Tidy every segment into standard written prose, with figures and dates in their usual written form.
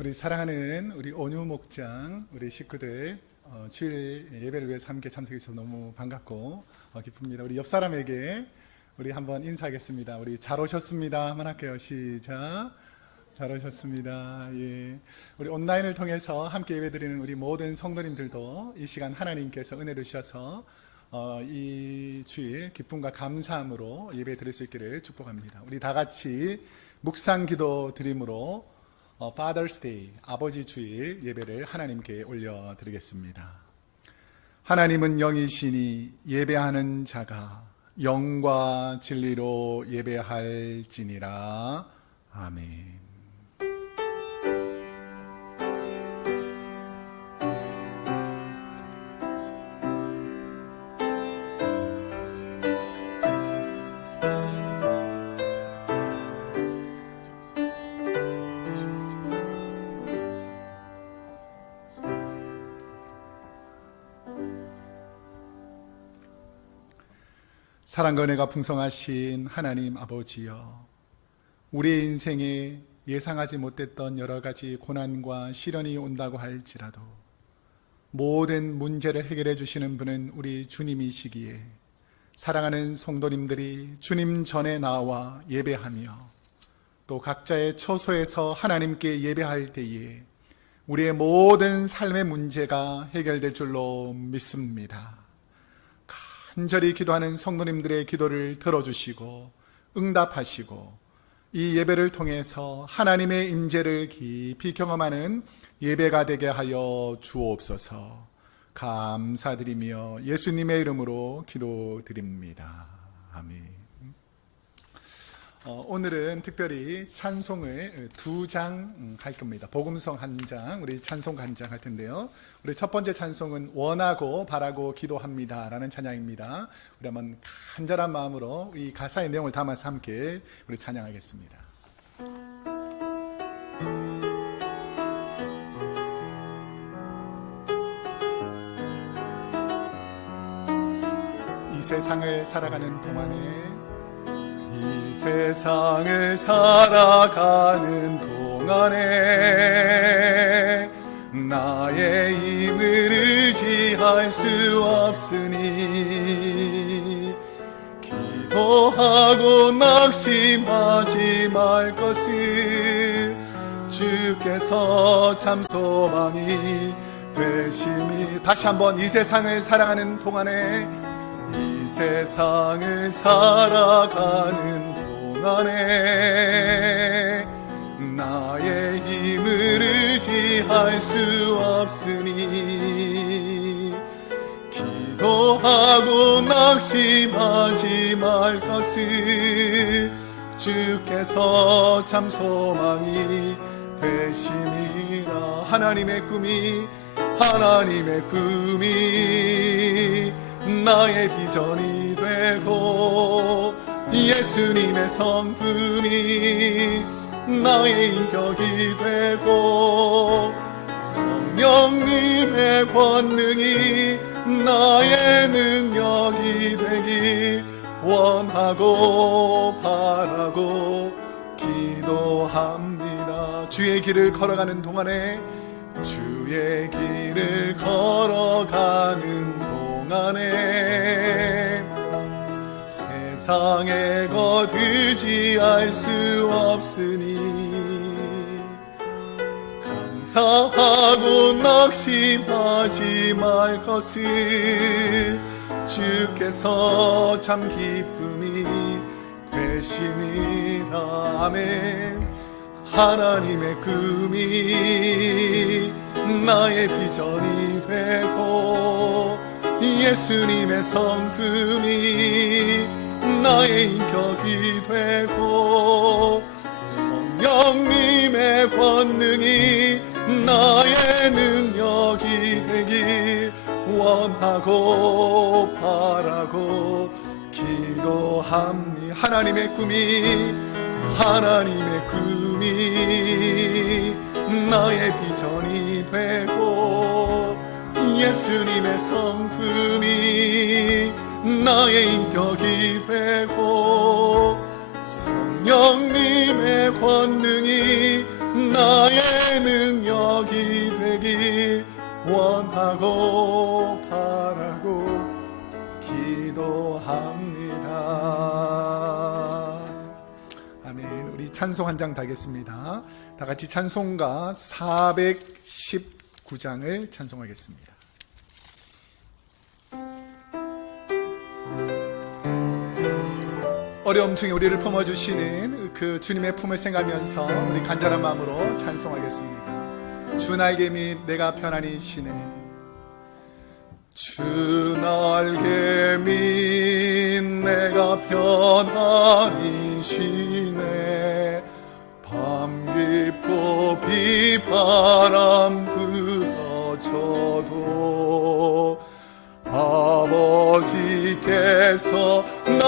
우리 사랑하는 우리 온유 목장, 우리 식구들 주일 예배를 위해서 함께 참석해서 너무 반갑고 기쁩니다. 우리 옆 사람에게 우리 한번 인사하겠습니다. 우리 잘 오셨습니다. 한번 할게요. 시작. 잘 오셨습니다. 예. 우리 온라인을 통해서 함께 예배드리는 우리 모든 성도님들도 이 시간 하나님께서 은혜를 주셔서 이 주일 기쁨과 감사함으로 예배 드릴 수 있기를 축복합니다. 우리 다 같이 묵상 기도 드림으로 Father's Day, 아버지 주일 예배를 하나님께 올려드리겠습니다. 하나님은 영이시니 예배하는 자가 영과 진리로 예배할지니라. 아멘. 사랑과 은혜가 풍성하신 하나님 아버지여, 우리의 인생에 예상하지 못했던 여러 가지 고난과 시련이 온다고 할지라도 모든 문제를 해결해 주시는 분은 우리 주님이시기에 사랑하는 성도님들이 주님 전에 나와 예배하며 또 각자의 처소에서 하나님께 예배할 때에 우리의 모든 삶의 문제가 해결될 줄로 믿습니다. 간절히 기도하는 성도님들의 기도를 들어주시고 응답하시고 이 예배를 통해서 하나님의 임재를 깊이 경험하는 예배가 되게 하여 주옵소서. 감사드리며 예수님의 이름으로 기도드립니다. 아멘. 오늘은 특별히 찬송을 2장 할 겁니다. 복음성 1장, 우리 찬송 1장 할 텐데요. 우리 첫 번째 찬송은 원하고 바라고 기도합니다 라는 찬양입니다. 우리 한번 간절한 마음으로 이 가사의 내용을 담아서 함께 우리 찬양하겠습니다. 이 세상을 살아가는 동안에 이 세상을 살아가는 동안에 나의 힘을 의지할 수 없으니 기도하고 낙심하지 말 것을 주께서 참 소망이 되심이. 다시 한번 이 세상을 살아가는 동안에 이 세상을 살아가는 동안에 나의 힘을 의지할 수 없으니 기도하고 낙심하지 말 것을 주께서 참 소망이 되심이라. 하나님의 꿈이 나의 비전이 되고 예수님의 성품이 나의 인격이 되고 성령님의 권능이 나의 능력이 되길 원하고 바라고 기도합니다. 주의 길을 걸어가는 동안에 주의 길을 걸어가는 동안에 세상의 것 의지할 수 없으니 감사하고 낙심하지 말 것을 주께서 참 기쁨이 되심이라. 아멘. 하나님의 꿈이 나의 비전이 되고 예수님의 성품이 나의 인격이 되고 성령님의 권능이 나의 능력이 되길 원하고 바라고 기도합니다. 하나님의 꿈이 나의 비전이 되고 예수님의 성품이 나의 인격이 되고 성령님의 권능이 나의 나의 능력이 되길 원하고 바라고 기도합니다. 아멘. 우리 찬송 한 장 다겠습니다. 다 같이 찬송가 419장을 찬송하겠습니다. 어려움 중에 우리를 품어주시는 그 주님의 품을 생각하면서 우리 간절한 마음으로 찬송하겠습니다. 주 날개 및 내가 편안히 쉬네. 주 날개 및 내가 편안히 쉬네. 밤 깊고 비바람 불어쳐도 아버지께서 날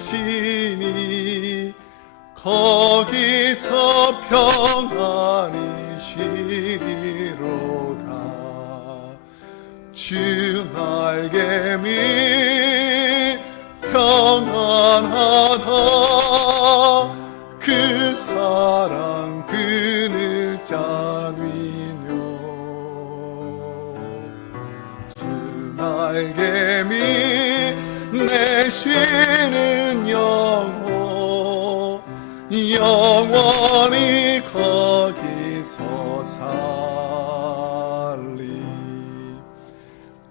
지켜주시니 거기서 평안히 쉬리로다. 주 날개 밑 평안하다. 그 사랑 그늘 짠위뇨. 주 날개 밑 내 쉬는 영혼 영원히 거기서 살리.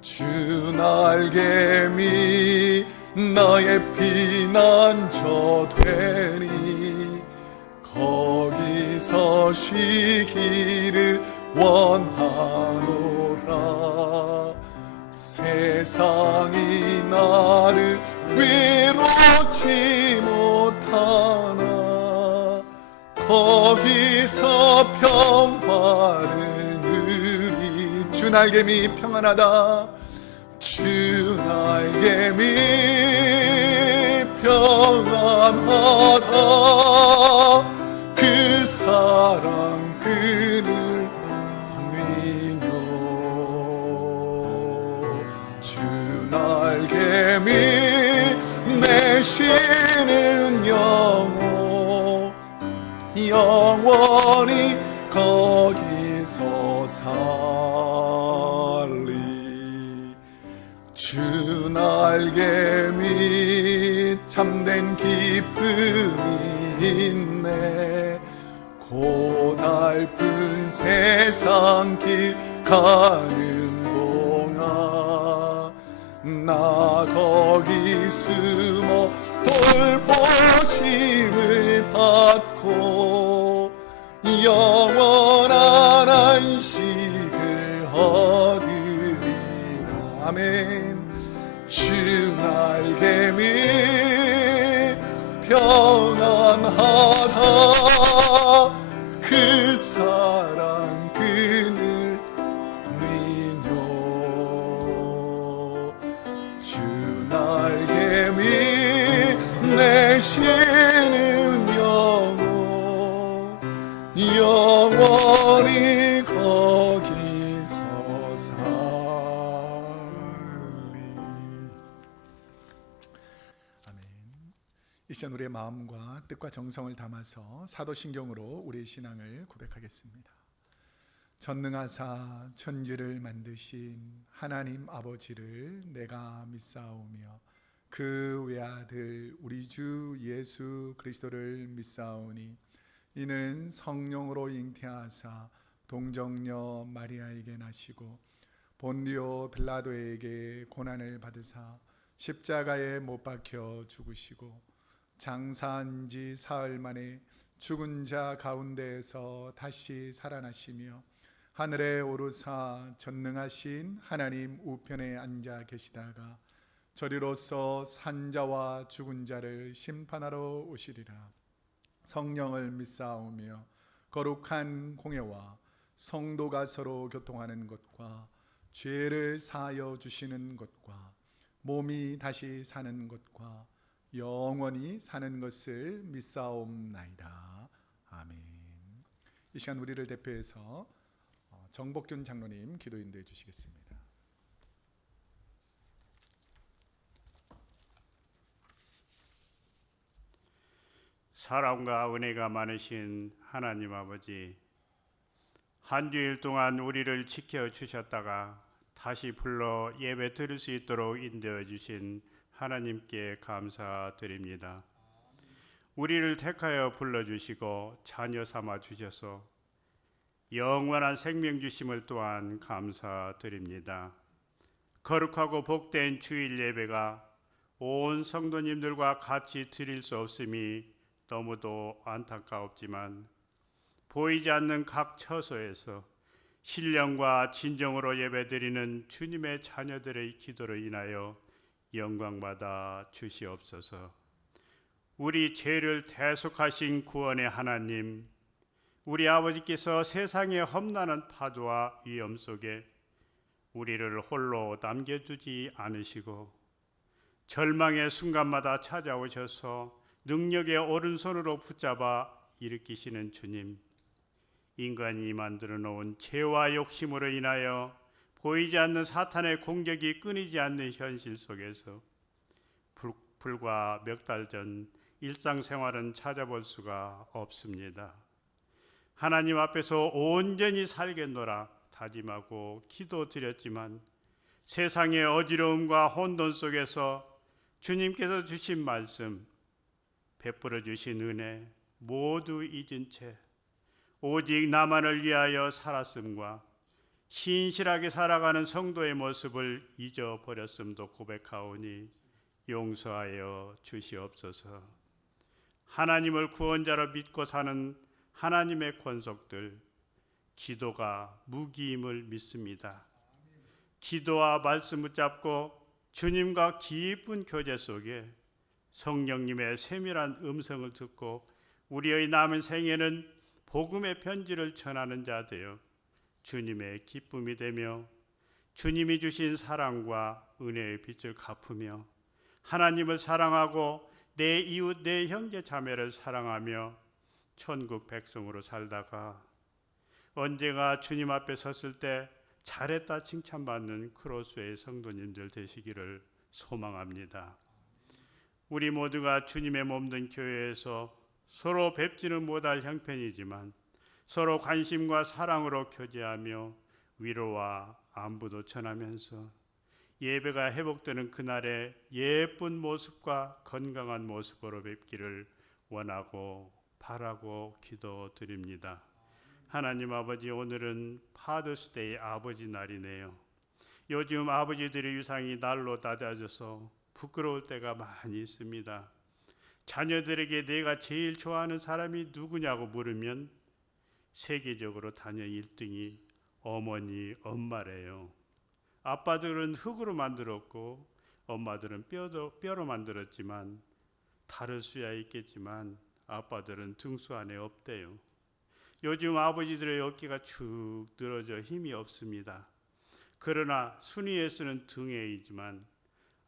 주 날개 밑 나의 피난처 되니 거기서 쉬기를 원하노라. 세상이 나를 위로치 못하나 거기서 평화를 누리. 주 날개 밑 평안하다. 주 날개 밑 평안하다. 그 사랑 그늘 한위뇨. 주 날개 밑 내 쉬는 영혼 영원히 거기서 살리. 주 날개 밑 참된 기쁨이 있네. 고달픈 세상 길 가는 동안 나 거기 숨어 돌보심을 받고 영원한 안식을 얻으리라. 아멘. 주 날개 밑 평안하다. 그 사랑 그늘 미뇨. 주 날개 밑 내 쉬는 영혼 영원히 거기서 살리. 아멘. 이 시간 우리의 마음과 뜻과 정성을 담아서 사도신경으로 우리의 신앙을 고백하겠습니다. 전능하사 천지를 만드신 하나님 아버지를 내가 믿사오며 그 외아들 우리 주 예수 그리스도를 믿사오니 이는 성령으로 잉태하사 동정녀 마리아에게 나시고 본디오 빌라도에게 고난을 받으사 십자가에 못 박혀 죽으시고 장사한 지 사흘 만에 죽은 자 가운데에서 다시 살아나시며 하늘에 오르사 전능하신 하나님 우편에 앉아 계시다가 저리로서 산자와 죽은 자를 심판하러 오시리라. 성령을 믿사오며 거룩한 공예와 성도가 서로 교통하는 것과 죄를 사하여 주시는 것과 몸이 다시 사는 것과 영원히 사는 것을 믿사옵나이다. 아멘. 이 시간 우리를 대표해서 정복균 장로님 기도 인도해 주시겠습니다. 사랑과 은혜가 많으신 하나님 아버지, 한 주일 동안 우리를 지켜주셨다가 다시 불러 예배 드릴 수 있도록 인도해 주신 하나님께 감사드립니다. 우리를 택하여 불러주시고 자녀 삼아 주셔서 영원한 생명 주심을 또한 감사드립니다. 거룩하고 복된 주일 예배가 온 성도님들과 같이 드릴 수 없음이 너무도 안타까웠지만 보이지 않는 각 처소에서 신령과 진정으로 예배드리는 주님의 자녀들의 기도로 인하여 영광받아 주시옵소서. 우리 죄를 대속하신 구원의 하나님, 우리 아버지께서 세상의 험난한 파도와 위험 속에 우리를 홀로 남겨두지 않으시고 절망의 순간마다 찾아오셔서 능력의 오른손으로 붙잡아 일으키시는 주님, 인간이 만들어 놓은 죄와 욕심으로 인하여 보이지 않는 사탄의 공격이 끊이지 않는 현실 속에서 불과 몇 달 전 일상생활은 찾아볼 수가 없습니다. 하나님 앞에서 온전히 살겠노라 다짐하고 기도드렸지만 세상의 어지러움과 혼돈 속에서 주님께서 주신 말씀, 베풀어 주신 은혜 모두 잊은 채 오직 나만을 위하여 살았음과 신실하게 살아가는 성도의 모습을 잊어버렸음도 고백하오니 용서하여 주시옵소서. 하나님을 구원자로 믿고 사는 하나님의 권속들, 기도가 무기임을 믿습니다. 기도와 말씀 붙잡고 주님과 깊은 교제 속에 성령님의 세밀한 음성을 듣고 우리의 남은 생애는 복음의 편지를 전하는 자 되어 주님의 기쁨이 되며 주님이 주신 사랑과 은혜의 빛을 갚으며 하나님을 사랑하고 내 이웃 내 형제 자매를 사랑하며 천국 백성으로 살다가 언제가 주님 앞에 섰을 때 잘했다 칭찬받는 크로스의 성도님들 되시기를 소망합니다. 우리 모두가 주님의 몸된 교회에서 서로 뵙지는 못할 형편이지만 서로 관심과 사랑으로 교제하며 위로와 안부도 전하면서 예배가 회복되는 그날의 예쁜 모습과 건강한 모습으로 뵙기를 원하고 바라고 기도드립니다. 하나님 아버지, 오늘은 파더스데이 아버지 날이네요. 요즘 아버지들의 유상이 날로 낮아져서 부끄러울 때가 많이 있습니다. 자녀들에게 내가 제일 좋아하는 사람이 누구냐고 물으면 세계적으로 단연 1등이 어머니, 엄마래요. 아빠들은 흙으로 만들었고 엄마들은 뼈로 만들었지만 다를 수야 있겠지만 아빠들은 등수 안에 없대요. 요즘 아버지들의 어깨가 축 늘어져 힘이 없습니다. 그러나 순위에서는 등에이지만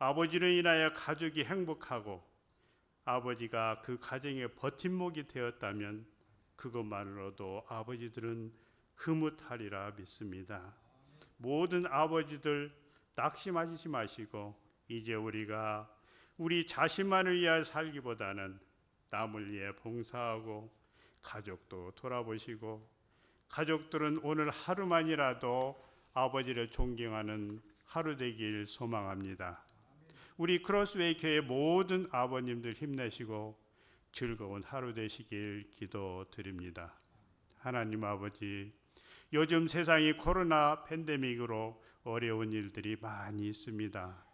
아버지로 인하여 가족이 행복하고 아버지가 그 가정의 버팀목이 되었다면 그것만으로도 아버지들은 흐뭇하리라 믿습니다. 모든 아버지들 낙심하시지 마시고 이제 우리가 우리 자신만을 위하여 살기보다는 남을 위해 봉사하고 가족도 돌아보시고 가족들은 오늘 하루만이라도 아버지를 존경하는 하루 되길 소망합니다. 우리 크로스웨이 교회 모든 아버님들 힘내시고 즐거운 하루 되시길 기도드립니다. 하나님 아버지, 요즘 세상이 코로나 팬데믹으로 어려운 일들이 많이 있습니다.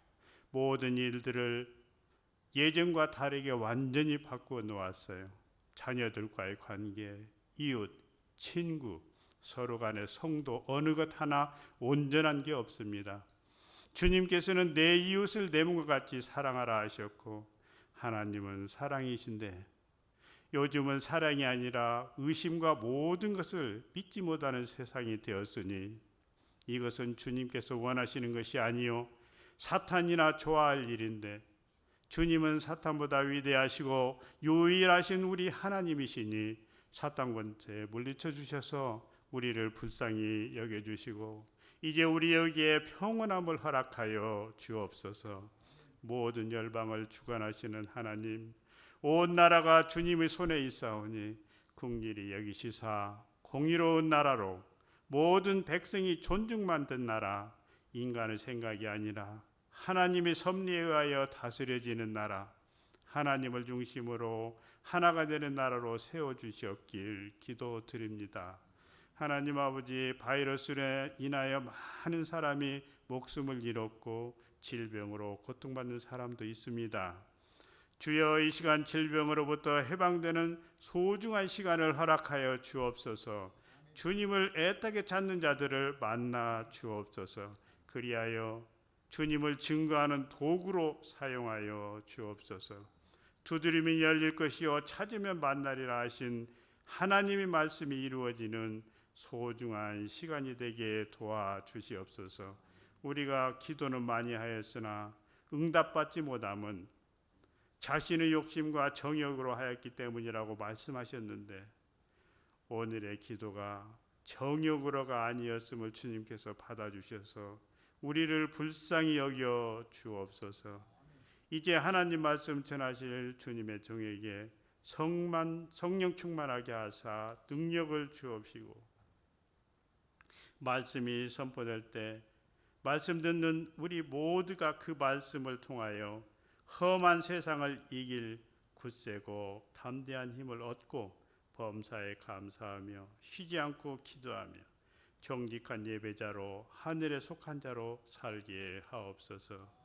모든 일들을 예전과 다르게 완전히 바꾸어 놓았어요. 자녀들과의 관계, 이웃, 친구, 서로 간의 성도 어느 것 하나 온전한 게 없습니다. 주님께서는 내 이웃을 내 몸과 같이 사랑하라 하셨고 하나님은 사랑이신데 요즘은 사랑이 아니라 의심과 모든 것을 믿지 못하는 세상이 되었으니 이것은 주님께서 원하시는 것이 아니요 사탄이나 좋아할 일인데 주님은 사탄보다 위대하시고 유일하신 우리 하나님이시니 사탄 권세 물리쳐 주셔서 우리를 불쌍히 여겨주시고 이제 우리에게 평온함을 허락하여 주옵소서. 모든 열방을 주관하시는 하나님, 온 나라가 주님의 손에 있사오니 긍휼히 여기시사 공의로운 나라로 모든 백성이 존중받는 나라, 인간의 생각이 아니라 하나님의 섭리에 의하여 다스려지는 나라, 하나님을 중심으로 하나가 되는 나라로 세워주시옵길 기도드립니다. 하나님 아버지, 바이러스로 인하여 많은 사람이 목숨을 잃었고 질병으로 고통받는 사람도 있습니다. 주여, 이 시간 질병으로부터 해방되는 소중한 시간을 허락하여 주옵소서. 주님을 애타게 찾는 자들을 만나 주옵소서. 그리하여 주님을 증거하는 도구로 사용하여 주옵소서. 두드리면 열릴 것이요 찾으면 만나리라 하신 하나님의 말씀이 이루어지는 소중한 시간이 되게 도와주시옵소서. 우리가 기도는 많이 하였으나 응답받지 못함은 자신의 욕심과 정욕으로 하였기 때문이라고 말씀하셨는데, 오늘의 기도가 정욕으로가 아니었음을 주님께서 받아주셔서 우리를 불쌍히 여겨 주옵소서. 이제 하나님 말씀 전하실 주님의 종에게 성령 충만하게 하사 능력을 주옵시고, 말씀이 선포될 때 말씀 듣는 우리 모두가 그 말씀을 통하여 험한 세상을 이길 굳세고 담대한 힘을 얻고 범사에 감사하며 쉬지 않고 기도하며 정직한 예배자로 하늘에 속한 자로 살게 하옵소서.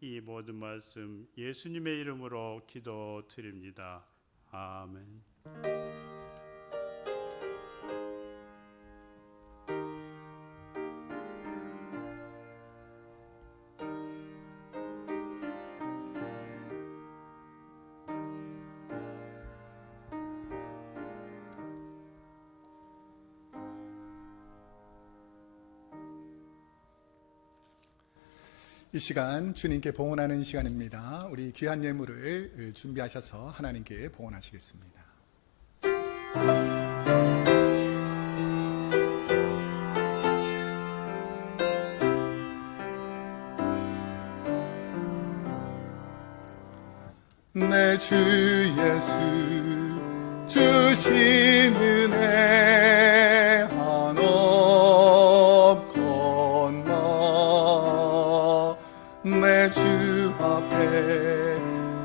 이 모든 말씀 예수님의 이름으로 기도드립니다. 아멘. 이 시간 주님께 봉헌하는 시간입니다. 우리 귀한 예물을 준비하셔서 하나님께 봉헌하시겠습니다. 내 주 예수 주신 은혜 한없건마 내 주 앞에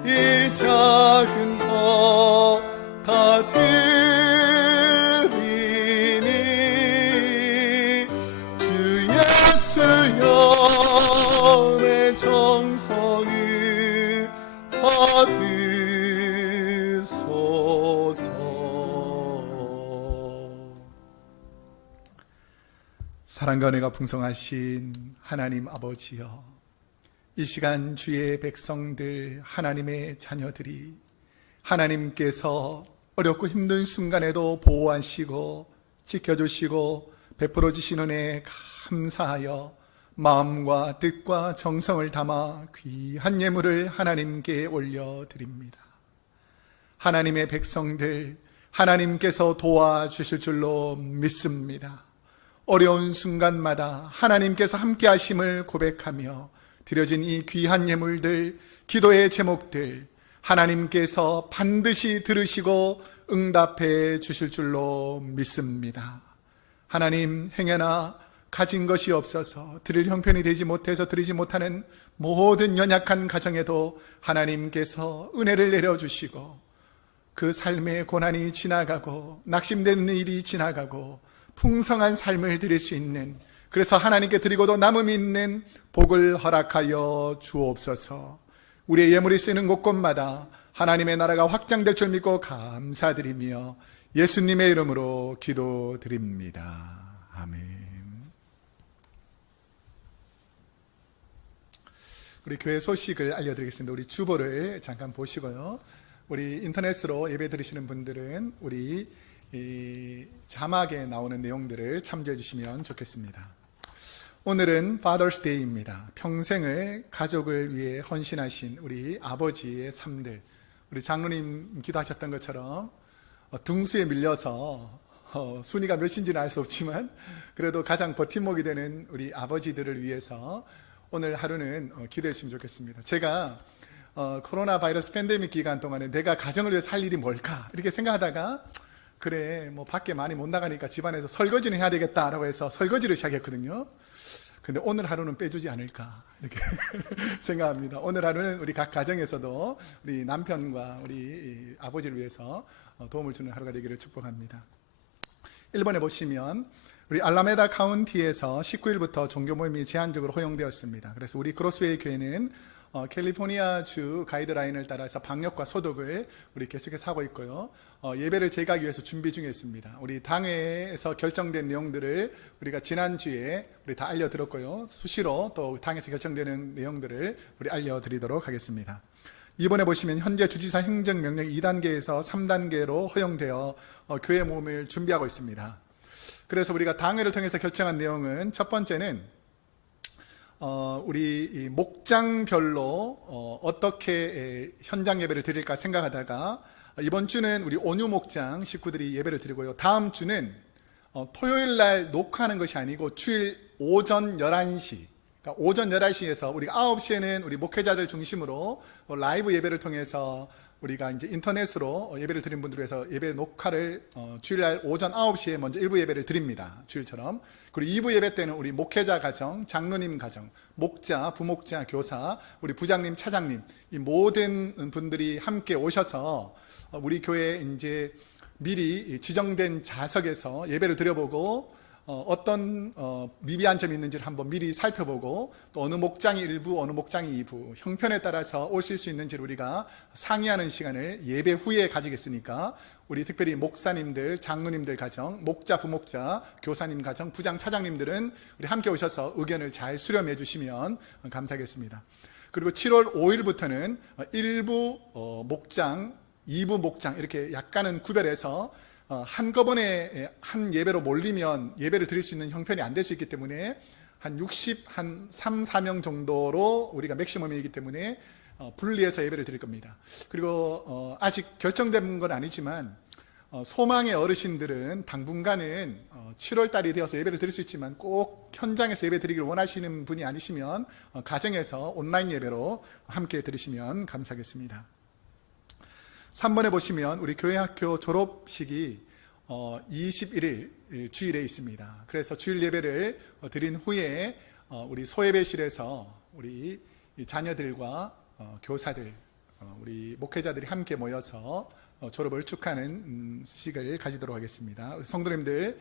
이 작은 것 다 드리니 주 예수여 내 정성을 받으소서. 사랑과 은혜가 풍성하신 하나님 아버지여, 이 시간 주의 백성들, 하나님의 자녀들이 하나님께서 어렵고 힘든 순간에도 보호하시고 지켜주시고 베풀어 주시는 은혜에 감사하여 마음과 뜻과 정성을 담아 귀한 예물을 하나님께 올려드립니다. 하나님의 백성들, 하나님께서 도와주실 줄로 믿습니다. 어려운 순간마다 하나님께서 함께 하심을 고백하며 드려진 이 귀한 예물들, 기도의 제목들 하나님께서 반드시 들으시고 응답해 주실 줄로 믿습니다. 하나님, 행여나 가진 것이 없어서 드릴 형편이 되지 못해서 드리지 못하는 모든 연약한 가정에도 하나님께서 은혜를 내려주시고 그 삶의 고난이 지나가고 낙심되는 일이 지나가고 풍성한 삶을 드릴 수 있는, 그래서 하나님께 드리고도 남음이 있는 복을 허락하여 주옵소서. 우리의 예물이 쓰이는 곳곳마다 하나님의 나라가 확장될 줄 믿고 감사드리며 예수님의 이름으로 기도드립니다. 아멘. 우리 교회 소식을 알려드리겠습니다. 우리 주보를 잠깐 보시고요. 우리 인터넷으로 예배 드리시는 분들은 우리 이 자막에 나오는 내용들을 참조해 주시면 좋겠습니다. 오늘은 Father's Day입니다. 평생을 가족을 위해 헌신하신 우리 아버지의 삶들, 우리 장로님 기도하셨던 것처럼 등수에 밀려서 순위가 몇인지는 알 수 없지만 그래도 가장 버팀목이 되는 우리 아버지들을 위해서 오늘 하루는 기도해 주시면 좋겠습니다. 제가 코로나 바이러스 팬데믹 기간 동안에 내가 가정을 위해서 할 일이 뭘까 이렇게 생각하다가 그래 뭐 밖에 많이 못 나가니까 집안에서 설거지는 해야 되겠다라고 해서 설거지를 시작했거든요. 근데 오늘 하루는 빼주지 않을까 이렇게 생각합니다. 오늘 하루는 우리 각 가정에서도 우리 남편과 우리 아버지를 위해서 도움을 주는 하루가 되기를 축복합니다. 1번에 보시면 우리 알라메다 카운티에서 19일부터 종교 모임이 제한적으로 허용되었습니다. 그래서 우리 크로스웨이 교회는 캘리포니아주 가이드라인을 따라서 방역과 소독을 우리 계속해서 하고 있고요. 예배를 재가기 위해서 준비 중에 있습니다. 우리 당회에서 결정된 내용들을 우리가 지난주에 우리 다 알려드렸고요. 수시로 또 당에서 결정되는 내용들을 우리 알려드리도록 하겠습니다. 이번에 보시면 현재 주지사 행정명령 2단계에서 3단계로 허용되어 교회 모임을 준비하고 있습니다. 그래서 우리가 당회를 통해서 결정한 내용은 첫 번째는 우리 이 목장별로 어떻게 현장 예배를 드릴까 생각하다가 이번 주는 우리 온유 목장 식구들이 예배를 드리고요. 다음 주는 토요일 날 녹화하는 것이 아니고 주일 오전 11시 그러니까 오전 11시에서 우리가 9시에는 우리 목회자들 중심으로 라이브 예배를 통해서 우리가 이제 인터넷으로 예배를 드린 분들 위해서 예배 녹화를 주일날 오전 9시에 먼저 일부 예배를 드립니다. 주일처럼. 그리고 2부 예배 때는 우리 목회자 가정, 장로님 가정, 목자, 부목자, 교사, 우리 부장님, 차장님 이 모든 분들이 함께 오셔서 우리 교회에 이제 미리 지정된 좌석에서 예배를 드려보고 어떤 미비한 점이 있는지를 한번 미리 살펴보고 또 어느 목장이 일부 어느 목장이 2부 형편에 따라서 오실 수 있는지를 우리가 상의하는 시간을 예배 후에 가지겠으니까 우리 특별히 목사님들, 장로님들 가정, 목자, 부목자, 교사님 가정, 부장, 차장님들은 우리 함께 오셔서 의견을 잘 수렴해 주시면 감사하겠습니다. 그리고 7월 5일부터는 일부 목장, 2부 목장 이렇게 약간은 구별해서 한꺼번에 한 예배로 몰리면 예배를 드릴 수 있는 형편이 안 될 수 있기 때문에 한 3, 4명 정도로 우리가 맥시멈이기 때문에 분리해서 예배를 드릴 겁니다. 그리고 아직 결정된 건 아니지만 소망의 어르신들은 당분간은 7월 달이 되어서 예배를 드릴 수 있지만 꼭 현장에서 예배 드리기를 원하시는 분이 아니시면 가정에서 온라인 예배로 함께 드리시면 감사하겠습니다. 3번에 보시면 우리 교회학교 졸업식이 21일 주일에 있습니다. 그래서 주일 예배를 드린 후에 우리 소예배실에서 우리 자녀들과 교사들, 우리 목회자들이 함께 모여서 졸업을 축하하는 식을 가지도록 하겠습니다. 성도님들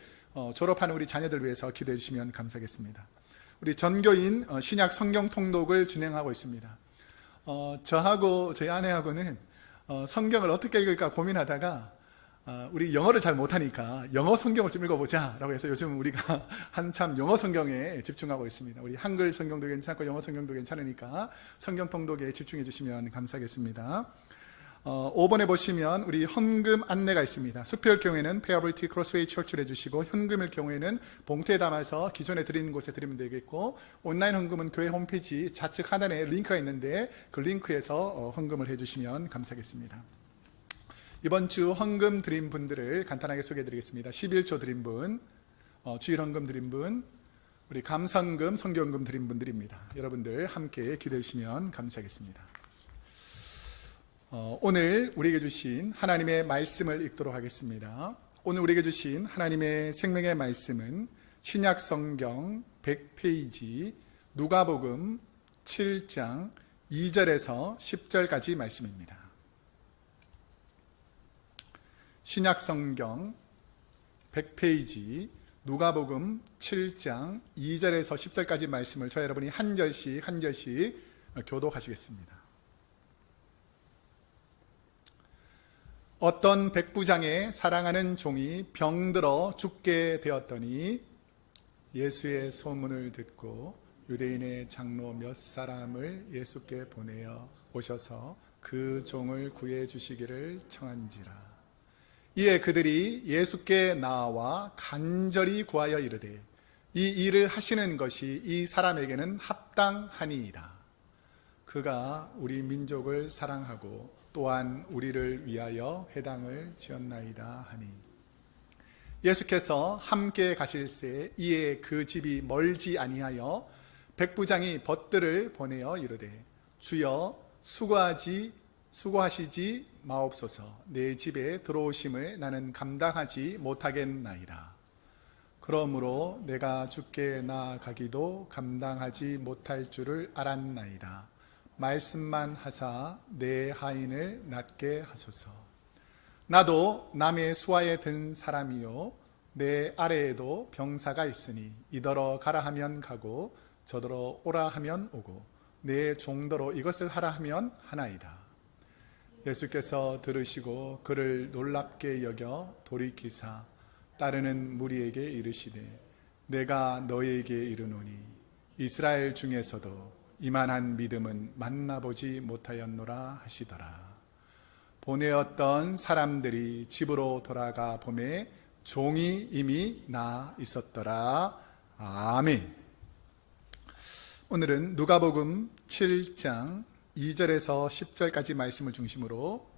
졸업하는 우리 자녀들 위해서 기도해 주시면 감사하겠습니다. 우리 전교인 신약 성경 통독을 진행하고 있습니다. 저하고 저희 아내하고는 성경을 어떻게 읽을까 고민하다가 우리 영어를 잘 못하니까 영어 성경을 좀 읽어보자 라고 해서 요즘 우리가 한참 영어 성경에 집중하고 있습니다. 우리 한글 성경도 괜찮고 영어 성경도 괜찮으니까 성경 통독에 집중해 주시면 감사하겠습니다. 5번에 보시면 우리 헌금 안내가 있습니다. 수표일 경우에는 페어블티 크로스웨이 처치를 해주시고 현금일 경우에는 봉투에 담아서 기존에 드리는 곳에 드리면 되겠고 온라인 헌금은 교회 홈페이지 좌측 하단에 링크가 있는데 그 링크에서 헌금을 해주시면 감사하겠습니다. 이번 주 헌금 드린 분들을 간단하게 소개해 드리겠습니다. 11조 드린 분, 주일 헌금 드린 분, 우리 감성금, 선교헌금 드린 분들입니다. 여러분들 함께 기도해 주시면 감사하겠습니다. 오늘 우리에게 주신 하나님의 말씀을 읽도록 하겠습니다. 오늘 우리에게 주신 하나님의 생명의 말씀은 신약 성경 100페이지 누가복음 7장 2절에서 10절까지 말씀입니다. 신약 성경 100페이지 누가복음 7장 2절에서 10절까지 말씀을 저와 여러분이 한 절씩 교독하시겠습니다. 어떤 백부장의 사랑하는 종이 병들어 죽게 되었더니 예수의 소문을 듣고 유대인의 장로 몇 사람을 예수께 보내어 오셔서 그 종을 구해 주시기를 청한지라. 이에 그들이 예수께 나와 간절히 구하여 이르되 이 일을 하시는 것이 이 사람에게는 합당하니이다. 그가 우리 민족을 사랑하고 또한 우리를 위하여 회당을 지었나이다 하니 예수께서 함께 가실새 이에 그 집이 멀지 아니하여 백부장이 벗들을 보내어 이르되 주여 수고하시지 마옵소서. 내 집에 들어오심을 나는 감당하지 못하겠나이다. 그러므로 내가 주께 나아가기도 감당하지 못할 줄을 알았나이다. 말씀만 하사 내 하인을 낫게 하소서. 나도 남의 수하에 든 사람이요 내 아래에도 병사가 있으니 이더러 가라 하면 가고 저더러 오라 하면 오고 내 종더러 이것을 하라 하면 하나이다. 예수께서 들으시고 그를 놀랍게 여겨 돌이키사 따르는 무리에게 이르시되 내가 너희에게 이르노니 이스라엘 중에서도 이만한 믿음은 만나보지 못하였노라 하시더라. 보내었던 사람들이 집으로 돌아가 보매 종이 이미 나 있었더라. 아멘. 오늘은 누가복음 7장 2절에서 10절까지 말씀을 중심으로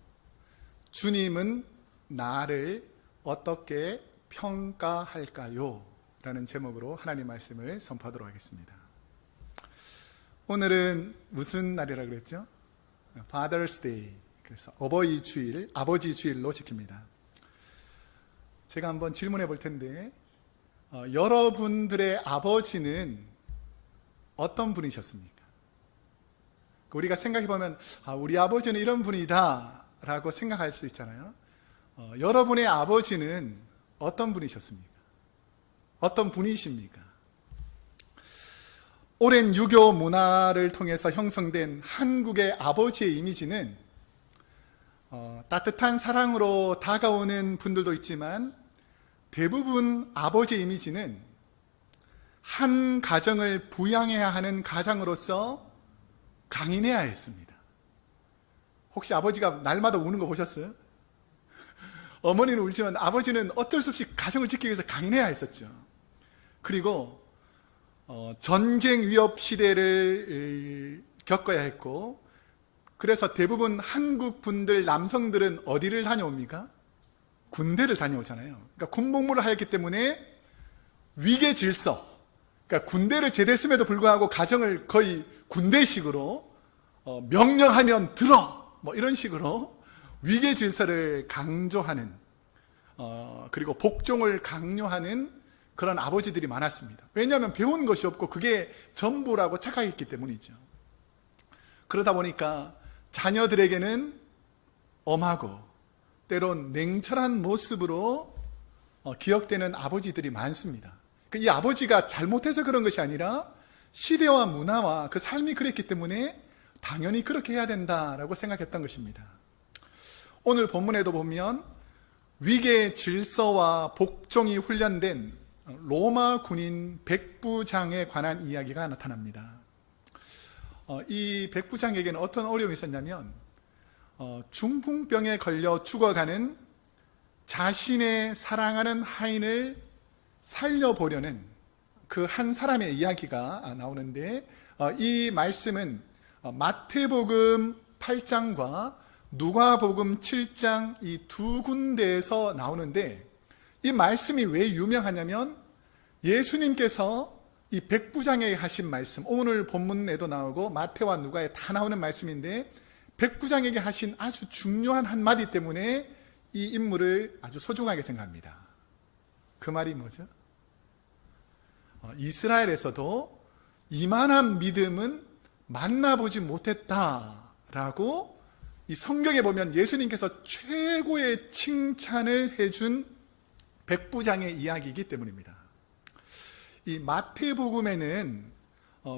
주님은 나를 어떻게 평가할까요? 라는 제목으로 하나님 말씀을 선포하도록 하겠습니다. 오늘은 무슨 날이라고 그랬죠? Father's Day. 그래서 어버이 주일, 아버지 주일로 지킵니다. 제가 한번 질문해 볼 텐데 여러분들의 아버지는 어떤 분이셨습니까? 우리가 생각해 보면 우리 아버지는 이런 분이다 라고 생각할 수 있잖아요. 여러분의 아버지는 어떤 분이셨습니까? 어떤 분이십니까? 오랜 유교 문화를 통해서 형성된 한국의 아버지의 이미지는 따뜻한 사랑으로 다가오는 분들도 있지만 대부분 아버지의 이미지는 한 가정을 부양해야 하는 가장으로서 강인해야 했습니다. 혹시 아버지가 날마다 우는 거 보셨어요? 어머니는 울지만 아버지는 어쩔 수 없이 가정을 지키기 위해서 강인해야 했었죠. 그리고 전쟁 위협 시대를 겪어야 했고, 그래서 대부분 한국 분들 남성들은 어디를 다녀옵니까? 군대를 다녀오잖아요. 그러니까 군복무를 하였기 때문에 위계 질서, 그러니까 군대를 제대했음에도 불구하고 가정을 거의 군대식으로 명령하면 들어 이런 식으로 위계 질서를 강조하는 그리고 복종을 강요하는 그런 아버지들이 많았습니다. 왜냐하면 배운 것이 없고 그게 전부라고 착각했기 때문이죠. 그러다 보니까 자녀들에게는 엄하고 때론 냉철한 모습으로 기억되는 아버지들이 많습니다. 이 아버지가 잘못해서 그런 것이 아니라 시대와 문화와 그 삶이 그랬기 때문에 당연히 그렇게 해야 된다라고 생각했던 것입니다. 오늘 본문에도 보면 위계 질서와 복종이 훈련된 로마 군인 백부장에 관한 이야기가 나타납니다. 이 백부장에게는 어떤 어려움이 있었냐면 중풍병에 걸려 죽어가는 자신의 사랑하는 하인을 살려보려는 그 한 사람의 이야기가 나오는데 이 말씀은 마태복음 8장과 누가복음 7장 이 두 군데에서 나오는데, 이 말씀이 왜 유명하냐면 예수님께서 이 백부장에게 하신 말씀, 오늘 본문에도 나오고 마태와 누가에 다 나오는 말씀인데 백부장에게 하신 아주 중요한 한마디 때문에 이 인물을 아주 소중하게 생각합니다. 그 말이 뭐죠? 이스라엘에서도 이만한 믿음은 만나보지 못했다라고 이 성경에 보면 예수님께서 최고의 칭찬을 해준 백부장의 이야기이기 때문입니다. 이 마태복음에는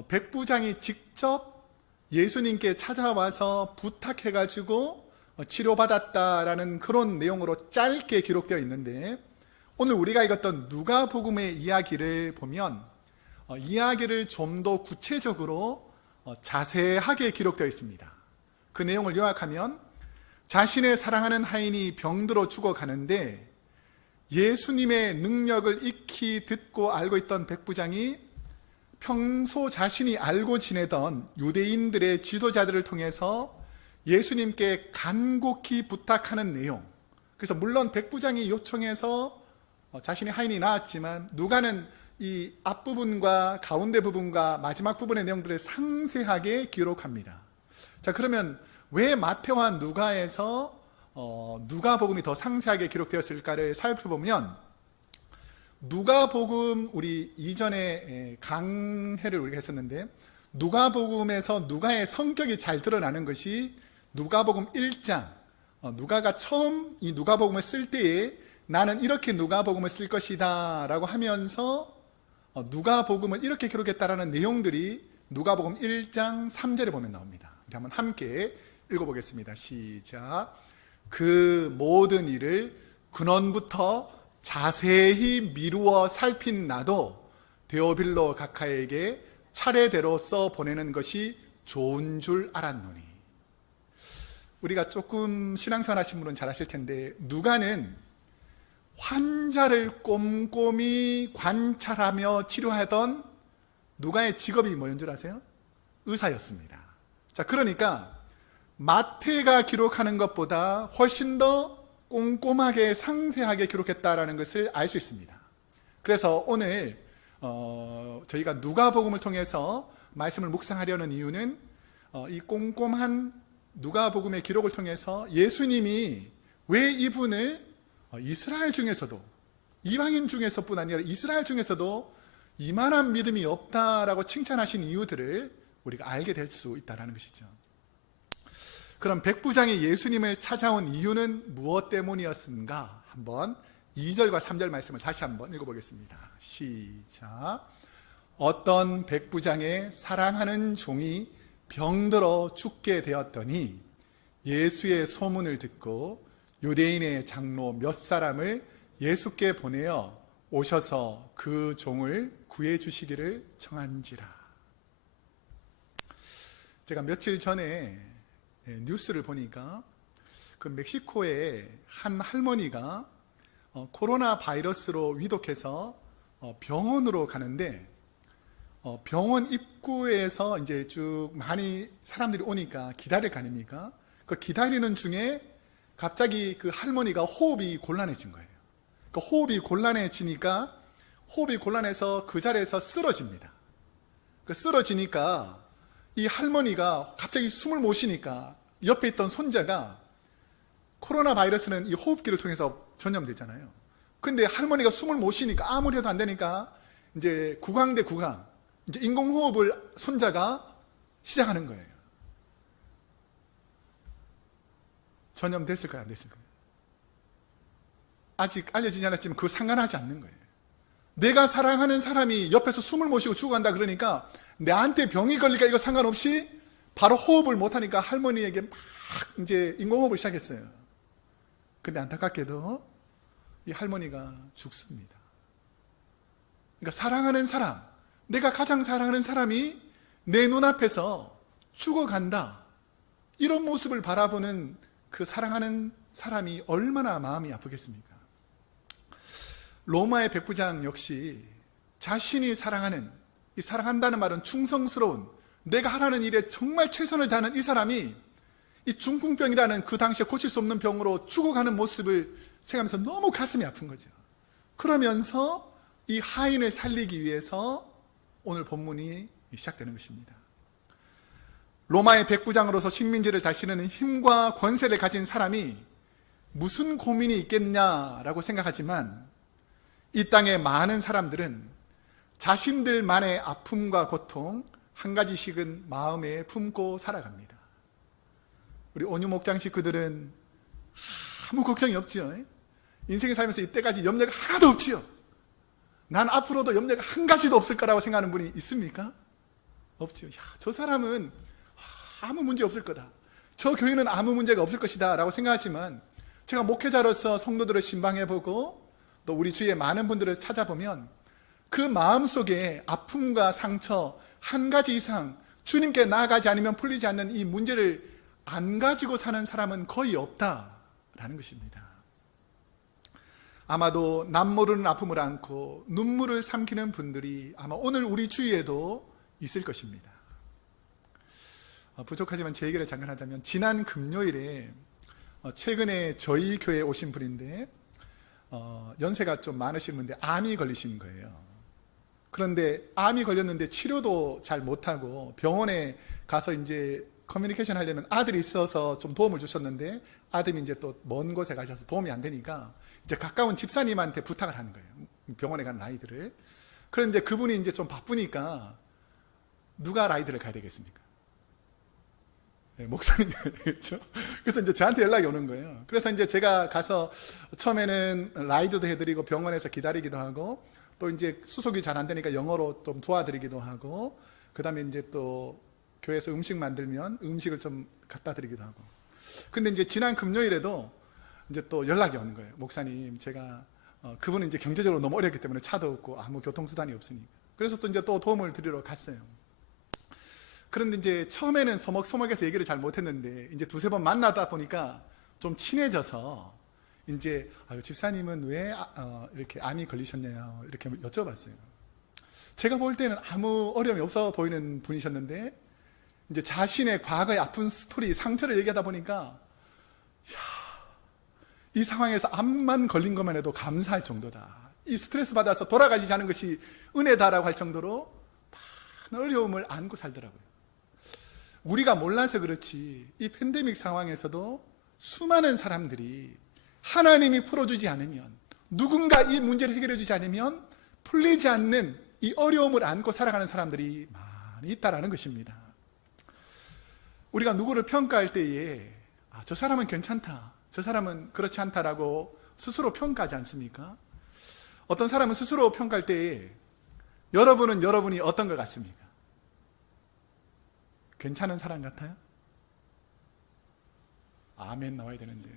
백부장이 직접 예수님께 찾아와서 부탁해가지고 치료받았다라는 그런 내용으로 짧게 기록되어 있는데, 오늘 우리가 읽었던 누가복음의 이야기를 보면 이야기를 좀 더 구체적으로 자세하게 기록되어 있습니다. 그 내용을 요약하면 자신의 사랑하는 하인이 병들어 죽어가는데 예수님의 능력을 익히 듣고 알고 있던 백부장이 평소 자신이 알고 지내던 유대인들의 지도자들을 통해서 예수님께 간곡히 부탁하는 내용, 그래서 물론 백부장이 요청해서 자신의 하인이 나았지만 누가는 이 앞부분과 가운데 부분과 마지막 부분의 내용들을 상세하게 기록합니다. 자, 그러면 왜 마태와 누가에서 누가복음이 더 상세하게 기록되었을까를 살펴보면, 누가복음, 우리 이전에 강해를 우리가 했었는데, 누가복음에서 누가의 성격이 잘 드러나는 것이 누가복음 1장, 누가가 처음 이 누가복음을 쓸 때에 나는 이렇게 누가복음을 쓸 것이다 라고 하면서 누가복음을 이렇게 기록했다라는 내용들이 누가복음 1장 3절에 보면 나옵니다. 우리 한번 함께 읽어보겠습니다. 시작. 그 모든 일을 근원부터 자세히 미루어 살핀 나도 데오빌로 각하에게 차례대로 써 보내는 것이 좋은 줄 알았노니. 우리가 조금 신앙생활 하신 분은 잘 아실 텐데, 누가는 환자를 꼼꼼히 관찰하며 치료하던 누가의 직업이 뭐였는 줄 아세요? 의사였습니다. 자, 그러니까 마태가 기록하는 것보다 훨씬 더 꼼꼼하게 상세하게 기록했다라는 것을 알 수 있습니다. 그래서 오늘 저희가 누가복음을 통해서 말씀을 묵상하려는 이유는 이 꼼꼼한 누가복음의 기록을 통해서 예수님이 왜 이분을 이스라엘 중에서도, 이방인 중에서뿐 아니라 이스라엘 중에서도 이만한 믿음이 없다라고 칭찬하신 이유들을 우리가 알게 될 수 있다는 것이죠. 그럼 백부장이 예수님을 찾아온 이유는 무엇 때문이었는가? 한번 2절과 3절 말씀을 다시 한번 읽어보겠습니다. 시작. 어떤 백부장의 사랑하는 종이 병들어 죽게 되었더니 예수의 소문을 듣고 유대인의 장로 몇 사람을 예수께 보내어 오셔서 그 종을 구해 주시기를 청한지라. 제가 며칠 전에 뉴스를 보니까 그 멕시코의 한 할머니가 코로나 바이러스로 위독해서 병원으로 가는데, 병원 입구에서 이제 쭉 많이 사람들이 오니까 기다릴 거 아닙니까? 그 기다리는 중에 갑자기 그 할머니가 호흡이 곤란해진 거예요. 그 호흡이 곤란해지니까, 호흡이 곤란해서 그 자리에서 쓰러집니다. 그 쓰러지니까 이 할머니가 갑자기 숨을 못 쉬니까 옆에 있던 손자가, 코로나 바이러스는 이 호흡기를 통해서 전염되잖아요. 근데 할머니가 숨을 못 쉬니까, 아무리 해도 안 되니까 이제 구강 대 구강, 이제 인공호흡을 손자가 시작하는 거예요. 전염됐을까요? 안 됐을까요? 아직 알려지지 않았지만 그거 상관하지 않는 거예요. 내가 사랑하는 사람이 옆에서 숨을 못 쉬고 죽어간다 그러니까 나한테 병이 걸리니까 이거 상관없이 바로 호흡을 못하니까 할머니에게 막 이제 인공호흡을 시작했어요. 근데 안타깝게도 이 할머니가 죽습니다. 그러니까 사랑하는 사람, 내가 가장 사랑하는 사람이 내 눈앞에서 죽어간다, 이런 모습을 바라보는 그 사랑하는 사람이 얼마나 마음이 아프겠습니까? 로마의 백부장 역시 자신이 사랑하는, 이 사랑한다는 말은 충성스러운, 내가 하라는 일에 정말 최선을 다하는 이 사람이 이 중풍병이라는 그 당시에 고칠 수 없는 병으로 죽어가는 모습을 생각하면서 너무 가슴이 아픈 거죠. 그러면서 이 하인을 살리기 위해서 오늘 본문이 시작되는 것입니다. 로마의 백부장으로서 식민지를 다스리는 힘과 권세를 가진 사람이 무슨 고민이 있겠냐라고 생각하지만, 이 땅의 많은 사람들은 자신들만의 아픔과 고통 한 가지씩은 마음에 품고 살아갑니다. 우리 온유 목장 식구들은 아무 걱정이 없지요. 인생에 살면서 이때까지 염려가 하나도 없지요. 난 앞으로도 염려가 한 가지도 없을 거라고 생각하는 분이 있습니까? 없지요. 야, 저 사람은 아무 문제 없을 거다, 저 교회는 아무 문제가 없을 것이다 라고 생각하지만, 제가 목회자로서 성도들을 신방해보고 또 우리 주위에 많은 분들을 찾아보면 그 마음속에 아픔과 상처 한 가지 이상, 주님께 나아가지 않으면 풀리지 않는 이 문제를 안 가지고 사는 사람은 거의 없다라는 것입니다. 아마도 남모르는 아픔을 안고 눈물을 삼키는 분들이 아마 오늘 우리 주위에도 있을 것입니다. 부족하지만 제 얘기를 잠깐 하자면, 지난 금요일에 최근에 저희 교회에 오신 분인데 연세가 좀 많으신 분인데 암이 걸리신 거예요. 그런데 암이 걸렸는데 치료도 잘 못하고 병원에 가서 이제 커뮤니케이션 하려면 아들이 있어서 좀 도움을 주셨는데 아들이 이제 또 먼 곳에 가셔서 도움이 안 되니까 이제 가까운 집사님한테 부탁을 하는 거예요. 병원에 가는 아이들을. 그런데 그분이 이제 좀 바쁘니까 누가 라이드를 가야 되겠습니까? 네, 목사님이 가야 되겠죠. 그래서 이제 저한테 연락이 오는 거예요. 그래서 이제 제가 가서 처음에는 라이드도 해드리고 병원에서 기다리기도 하고 또 이제 수속이 잘 안 되니까 영어로 좀 도와드리기도 하고 그 다음에 이제 또 교회에서 음식 만들면 음식을 좀 갖다 드리기도 하고. 근데 이제 지난 금요일에도 이제 또 연락이 오는 거예요. 목사님, 제가 그분은 이제 경제적으로 너무 어렵기 때문에 차도 없고 아무 교통수단이 없으니까. 그래서 또 이제 또 도움을 드리러 갔어요. 그런데 이제 처음에는 서먹서먹해서 얘기를 잘 못했는데 이제 두세 번 만나다 보니까 좀 친해져서 이제 집사님은 왜 이렇게 암이 걸리셨냐요? 이렇게 여쭤봤어요. 제가 볼 때는 아무 어려움이 없어 보이는 분이셨는데 이제 자신의 과거의 아픈 스토리, 상처를 얘기하다 보니까 이 상황에서 암만 걸린 것만 해도 감사할 정도다. 이 스트레스 받아서 돌아가시지 않은 것이 은혜다라고 할 정도로 많은 어려움을 안고 살더라고요. 우리가 몰라서 그렇지 이 팬데믹 상황에서도 수많은 사람들이 하나님이 풀어주지 않으면, 누군가 이 문제를 해결해 주지 않으면 풀리지 않는 이 어려움을 안고 살아가는 사람들이 많이 있다라는 것입니다. 우리가 누구를 평가할 때에 저 사람은 괜찮다, 저 사람은 그렇지 않다라고 스스로 평가하지 않습니까? 어떤 사람은 스스로 평가할 때에 여러분이 어떤 것 같습니까? 괜찮은 사람 같아요? 아멘 나와야 되는데.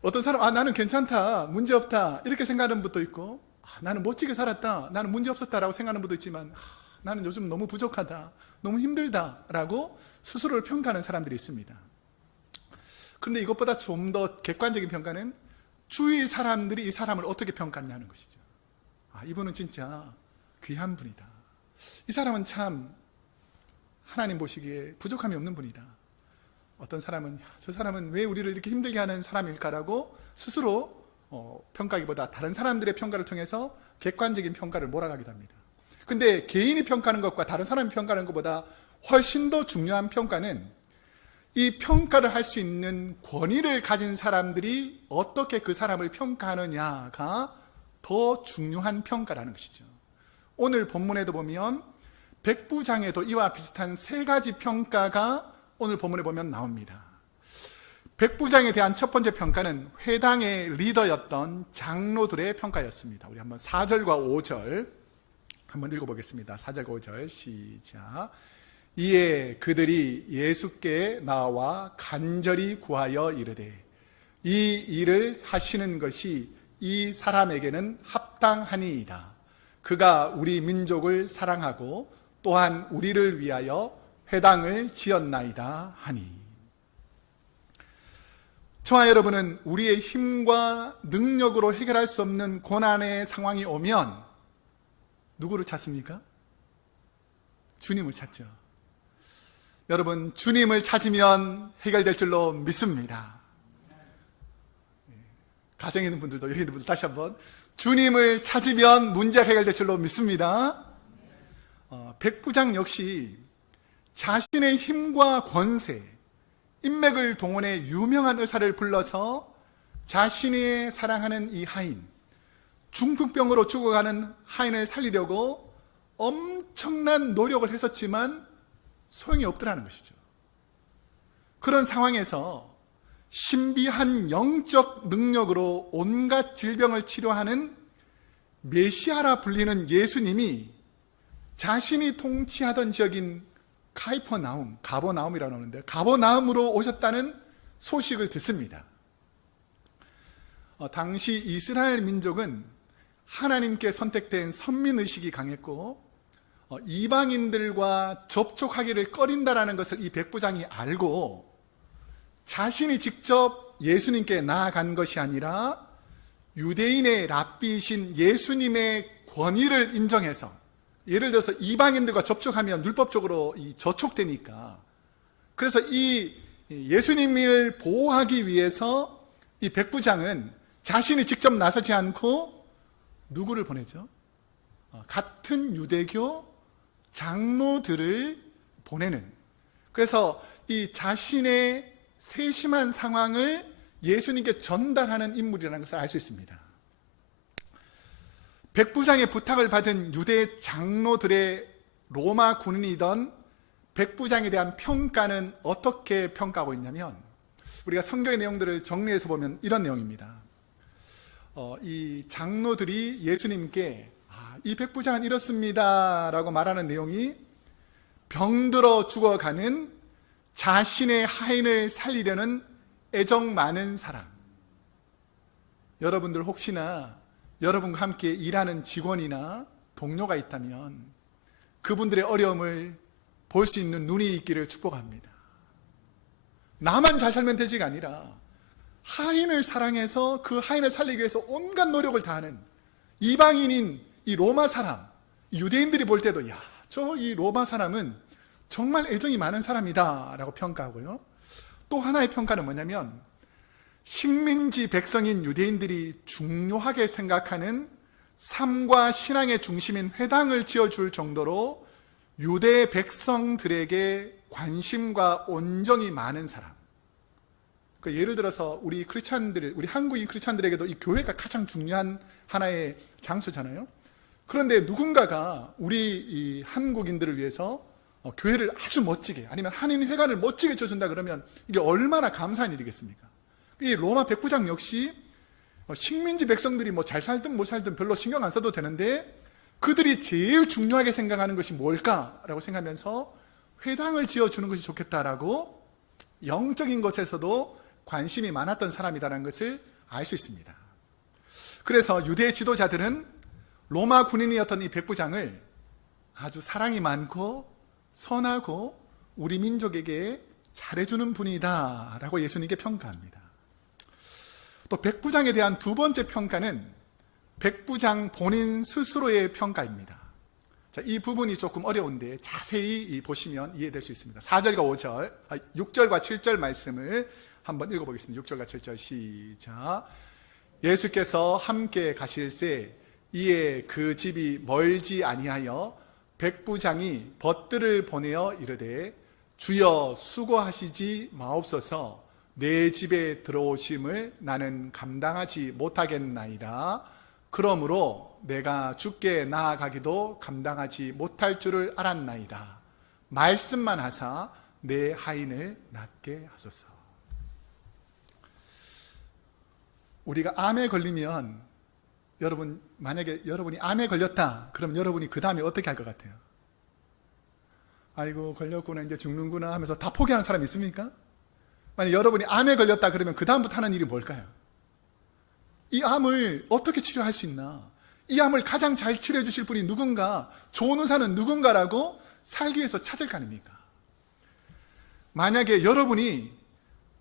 어떤 사람 나는 괜찮다, 문제없다 이렇게 생각하는 분도 있고, 나는 멋지게 살았다, 나는 문제없었다라고 생각하는 분도 있지만 나는 요즘 너무 부족하다, 너무 힘들다라고 스스로를 평가하는 사람들이 있습니다. 그런데 이것보다 좀 더 객관적인 평가는 주위 사람들이 이 사람을 어떻게 평가하냐는 것이죠. 이분은 진짜 귀한 분이다, 이 사람은 참 하나님 보시기에 부족함이 없는 분이다. 어떤 사람은 저 사람은 왜 우리를 이렇게 힘들게 하는 사람일까라고 스스로 평가하기보다 다른 사람들의 평가를 통해서 객관적인 평가를 몰아가기도 합니다. 근데 개인이 평가하는 것과 다른 사람이 평가하는 것보다 훨씬 더 중요한 평가는 이 평가를 할 수 있는 권위를 가진 사람들이 어떻게 그 사람을 평가하느냐가 더 중요한 평가라는 것이죠. 오늘 본문에도 보면 백부장에도 이와 비슷한 세 가지 평가가 오늘 본문에 보면 나옵니다. 백부장에 대한 첫 번째 평가는 회당의 리더였던 장로들의 평가였습니다. 우리 한번 4절과 5절 한번 읽어보겠습니다. 4절과 5절 시작. 이에 그들이 예수께 나와 간절히 구하여 이르되 이 일을 하시는 것이 이 사람에게는 합당하니이다. 그가 우리 민족을 사랑하고 또한 우리를 위하여 회당을 지었나이다 하니. 저와 여러분은 우리의 힘과 능력으로 해결할 수 없는 고난의 상황이 오면 누구를 찾습니까? 주님을 찾죠. 여러분, 주님을 찾으면 해결될 줄로 믿습니다. 가정에 있는 분들도, 여기 있는 분들 다시 한번, 주님을 찾으면 문제가 해결될 줄로 믿습니다. 백부장 역시 자신의 힘과 권세, 인맥을 동원해 유명한 의사를 불러서 자신이 사랑하는 이 하인, 중풍병으로 죽어가는 하인을 살리려고 엄청난 노력을 했었지만 소용이 없더라는 것이죠. 그런 상황에서 신비한 영적 능력으로 온갖 질병을 치료하는 메시아라 불리는 예수님이 자신이 통치하던 지역인 가버나움이라고 하는데, 가버나움으로 오셨다는 소식을 듣습니다. 당시 이스라엘 민족은 하나님께 선택된 선민의식이 강했고 이방인들과 접촉하기를 꺼린다라는 것을 이 백부장이 알고 자신이 직접 예수님께 나아간 것이 아니라 유대인의 랍비이신 예수님의 권위를 인정해서, 예를 들어서 이방인들과 접촉하면 율법적으로 저촉되니까, 그래서 이 예수님을 보호하기 위해서 이 백부장은 자신이 직접 나서지 않고 누구를 보내죠? 같은 유대교 장로들을 보내는 그래서 이 자신의 세심한 상황을 예수님께 전달하는 인물이라는 것을 알 수 있습니다. 백부장의 부탁을 받은 유대 장로들의 로마 군인이던 백부장에 대한 평가는 어떻게 평가하고 있냐면, 우리가 성경의 내용들을 정리해서 보면 이런 내용입니다. 이 장로들이 예수님께 이 백부장은 이렇습니다 라고 말하는 내용이, 병들어 죽어가는 자신의 하인을 살리려는 애정 많은 사람. 여러분들 혹시나 여러분과 함께 일하는 직원이나 동료가 있다면 그분들의 어려움을 볼 수 있는 눈이 있기를 축복합니다. 나만 잘 살면 되지가 아니라 하인을 사랑해서 그 하인을 살리기 위해서 온갖 노력을 다하는 이방인인 이 로마 사람, 유대인들이 볼 때도 저 이 로마 사람은 정말 애정이 많은 사람이다 라고 평가하고요. 또 하나의 평가는 뭐냐면, 식민지 백성인 유대인들이 중요하게 생각하는 삶과 신앙의 중심인 회당을 지어줄 정도로 유대 백성들에게 관심과 온정이 많은 사람. 그러니까 예를 들어서 우리 크리스찬들, 우리 한국인 크리스찬들에게도 이 교회가 가장 중요한 하나의 장소잖아요. 그런데 누군가가 우리 이 한국인들을 위해서 교회를 아주 멋지게, 아니면 한인 회관을 멋지게 지어준다 그러면 이게 얼마나 감사한 일이겠습니까? 이 로마 백부장 역시 식민지 백성들이 뭐 잘 살든 못 살든 별로 신경 안 써도 되는데, 그들이 제일 중요하게 생각하는 것이 뭘까라고 생각하면서 회당을 지어주는 것이 좋겠다라고 영적인 것에서도 관심이 많았던 사람이라는 것을 알 수 있습니다. 그래서 유대 지도자들은 로마 군인이었던 이 백부장을 아주 사랑이 많고 선하고 우리 민족에게 잘해주는 분이다 라고 예수님께 평가합니다. 또 백부장에 대한 두 번째 평가는 백부장 본인 스스로의 평가입니다. 자, 이 부분이 조금 어려운데 자세히 보시면 이해될 수 있습니다. 4절과 5절, 6절과 7절 말씀을 한번 읽어보겠습니다. 6절과 7절 시작. 예수께서 함께 가실새 이에 그 집이 멀지 아니하여 백부장이 벗들을 보내어 이르되, 주여 수고하시지 마옵소서. 내 집에 들어오심을 나는 감당하지 못하겠나이다. 그러므로 내가 주께 나아가기도 감당하지 못할 줄을 알았나이다. 말씀만 하사 내 하인을 낫게 하소서. 우리가 암에 걸리면, 여러분 만약에 여러분이 암에 걸렸다 그럼 여러분이 그 다음에 어떻게 할 것 같아요? 아이고 걸렸구나, 이제 죽는구나 하면서 다 포기하는 사람 있습니까? 만약 여러분이 암에 걸렸다 그러면 그 다음부터 하는 일이 뭘까요? 이 암을 어떻게 치료할 수 있나? 이 암을 가장 잘 치료해 주실 분이 누군가, 좋은 의사는 누군가라고 살기 위해서 찾을 거 아닙니까? 만약에 여러분이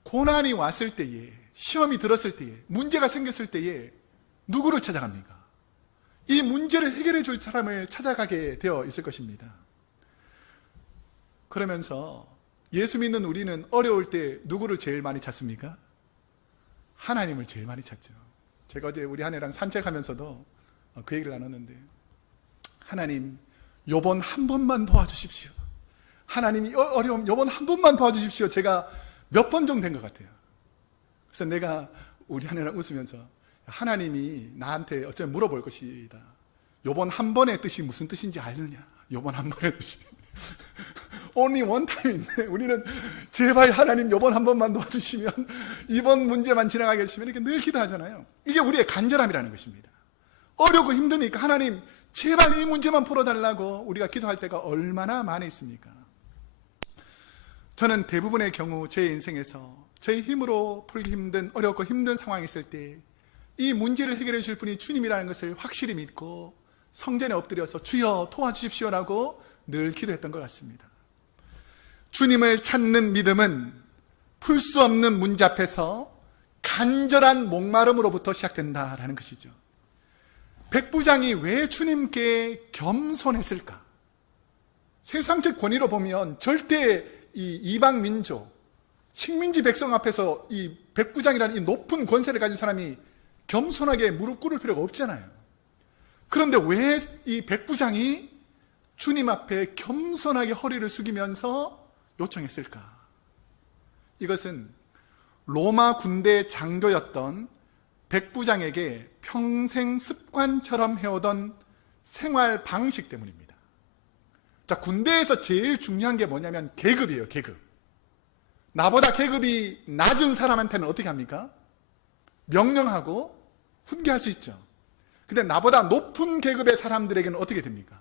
고난이 왔을 때에, 시험이 들었을 때에, 문제가 생겼을 때에 누구를 찾아갑니까? 이 문제를 해결해 줄 사람을 찾아가게 되어 있을 것입니다. 그러면서 예수 믿는 우리는 어려울 때 누구를 제일 많이 찾습니까? 하나님을 제일 많이 찾죠. 제가 어제 우리 아내랑 산책하면서도 그 얘기를 나눴는데, 하나님 요번 한 번만 도와주십시오. 하나님이 어려움 요번 한 번만 도와주십시오. 제가 몇 번 정도 된 것 같아요. 그래서 내가 우리 아내랑 웃으면서, 하나님이 나한테 어쩌면 물어볼 것이다. 요번 한 번의 뜻이 무슨 뜻인지 아느냐? 요번 한 번의 뜻이 only one time인데, 우리는 제발 하나님 요번 한 번만 도와주시면, 이번 문제만 지나가게 해주시면, 이렇게 늘 기도하잖아요. 이게 우리의 간절함이라는 것입니다. 어렵고 힘드니까 하나님 제발 이 문제만 풀어달라고 우리가 기도할 때가 얼마나 많이 있습니까? 저는 대부분의 경우 제 인생에서 저의 힘으로 풀기 힘든, 어렵고 힘든 상황이 있을 때 이 문제를 해결해 주실 분이 주님이라는 것을 확실히 믿고 성전에 엎드려서 주여 도와주십시오라고 늘 기도했던 것 같습니다. 주님을 찾는 믿음은 풀 수 없는 문제 앞에서 간절한 목마름으로부터 시작된다라는 것이죠. 백부장이 왜 주님께 겸손했을까? 세상적 권위로 보면 절대 이 이방 민족, 식민지 백성 앞에서 이 백부장이라는 이 높은 권세를 가진 사람이 겸손하게 무릎 꿇을 필요가 없잖아요. 그런데 왜 이 백부장이 주님 앞에 겸손하게 허리를 숙이면서 요청했을까? 이것은 로마 군대 장교였던 백부장에게 평생 습관처럼 해오던 생활 방식 때문입니다. 자, 군대에서 제일 중요한 게 뭐냐면 계급이에요, 계급. 나보다 계급이 낮은 사람한테는 어떻게 합니까? 명령하고 훈계할 수 있죠. 근데 나보다 높은 계급의 사람들에게는 어떻게 됩니까?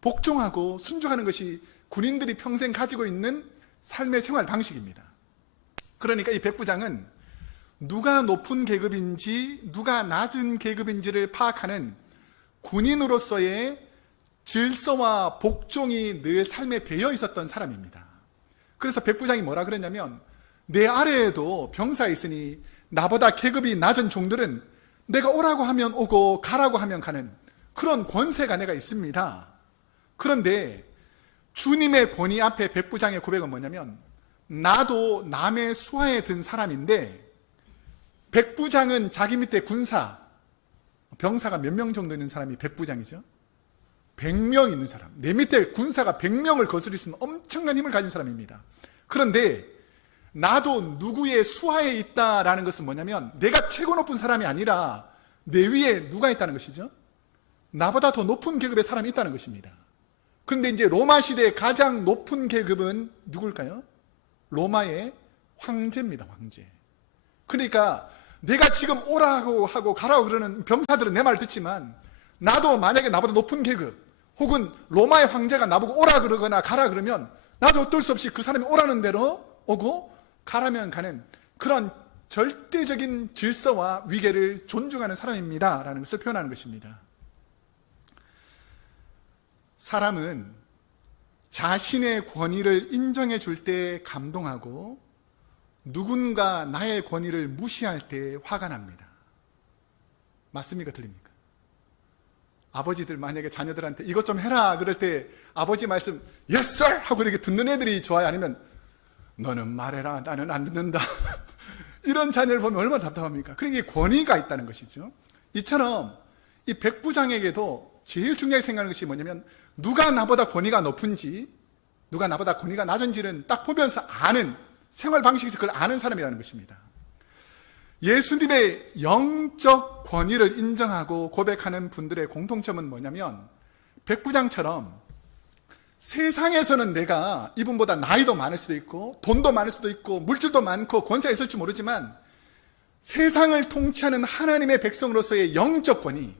복종하고 순종하는 것이 군인들이 평생 가지고 있는 삶의 생활 방식입니다. 그러니까 이 백부장은 누가 높은 계급인지 누가 낮은 계급인지를 파악하는 군인으로서의 질서와 복종이 늘 삶에 배어 있었던 사람입니다. 그래서 백부장이 뭐라 그랬냐면, 내 아래에도 병사가 있으니 나보다 계급이 낮은 종들은 내가 오라고 하면 오고 가라고 하면 가는 그런 권세가 내가 있습니다. 그런데 주님의 권위 앞에 백부장의 고백은 뭐냐면, 나도 남의 수하에 든 사람인데, 백부장은 자기 밑에 군사, 병사가 몇 명 정도 있는 사람이 백부장이죠. 100명 있는 사람, 내 밑에 군사가 100명을 거스릴 수 있는 엄청난 힘을 가진 사람입니다. 그런데 나도 누구의 수하에 있다라는 것은 뭐냐면, 내가 최고 높은 사람이 아니라 내 위에 누가 있다는 것이죠. 나보다 더 높은 계급의 사람이 있다는 것입니다. 그런데 이제 로마 시대의 가장 높은 계급은 누굴까요? 로마의 황제입니다, 황제. 그러니까 내가 지금 오라고 하고 가라고 그러는 병사들은 내 말을 듣지만, 나도 만약에 나보다 높은 계급 혹은 로마의 황제가 나보고 오라 그러거나 가라 그러면 나도 어쩔 수 없이 그 사람이 오라는 대로 오고 가라면 가는 그런 절대적인 질서와 위계를 존중하는 사람입니다 라는 것을 표현하는 것입니다. 사람은 자신의 권위를 인정해 줄 때 감동하고 누군가 나의 권위를 무시할 때 화가 납니다. 맞습니까? 틀립니까? 아버지들 만약에 자녀들한테 이것 좀 해라 그럴 때 아버지 말씀 Yes sir! 하고 이렇게 듣는 애들이 좋아요? 아니면 너는 말해라 나는 안 듣는다 이런 자녀를 보면 얼마나 답답합니까? 그러니까 권위가 있다는 것이죠. 이처럼 이 백부장에게도 제일 중요하게 생각하는 것이 뭐냐면, 누가 나보다 권위가 높은지 누가 나보다 권위가 낮은지는 딱 보면서 아는, 생활 방식에서 그걸 아는 사람이라는 것입니다. 예수님의 영적 권위를 인정하고 고백하는 분들의 공통점은 뭐냐면, 백부장처럼 세상에서는 내가 이분보다 나이도 많을 수도 있고 돈도 많을 수도 있고 물질도 많고 권세가 있을지 모르지만, 세상을 통치하는 하나님의 백성으로서의 영적 권위,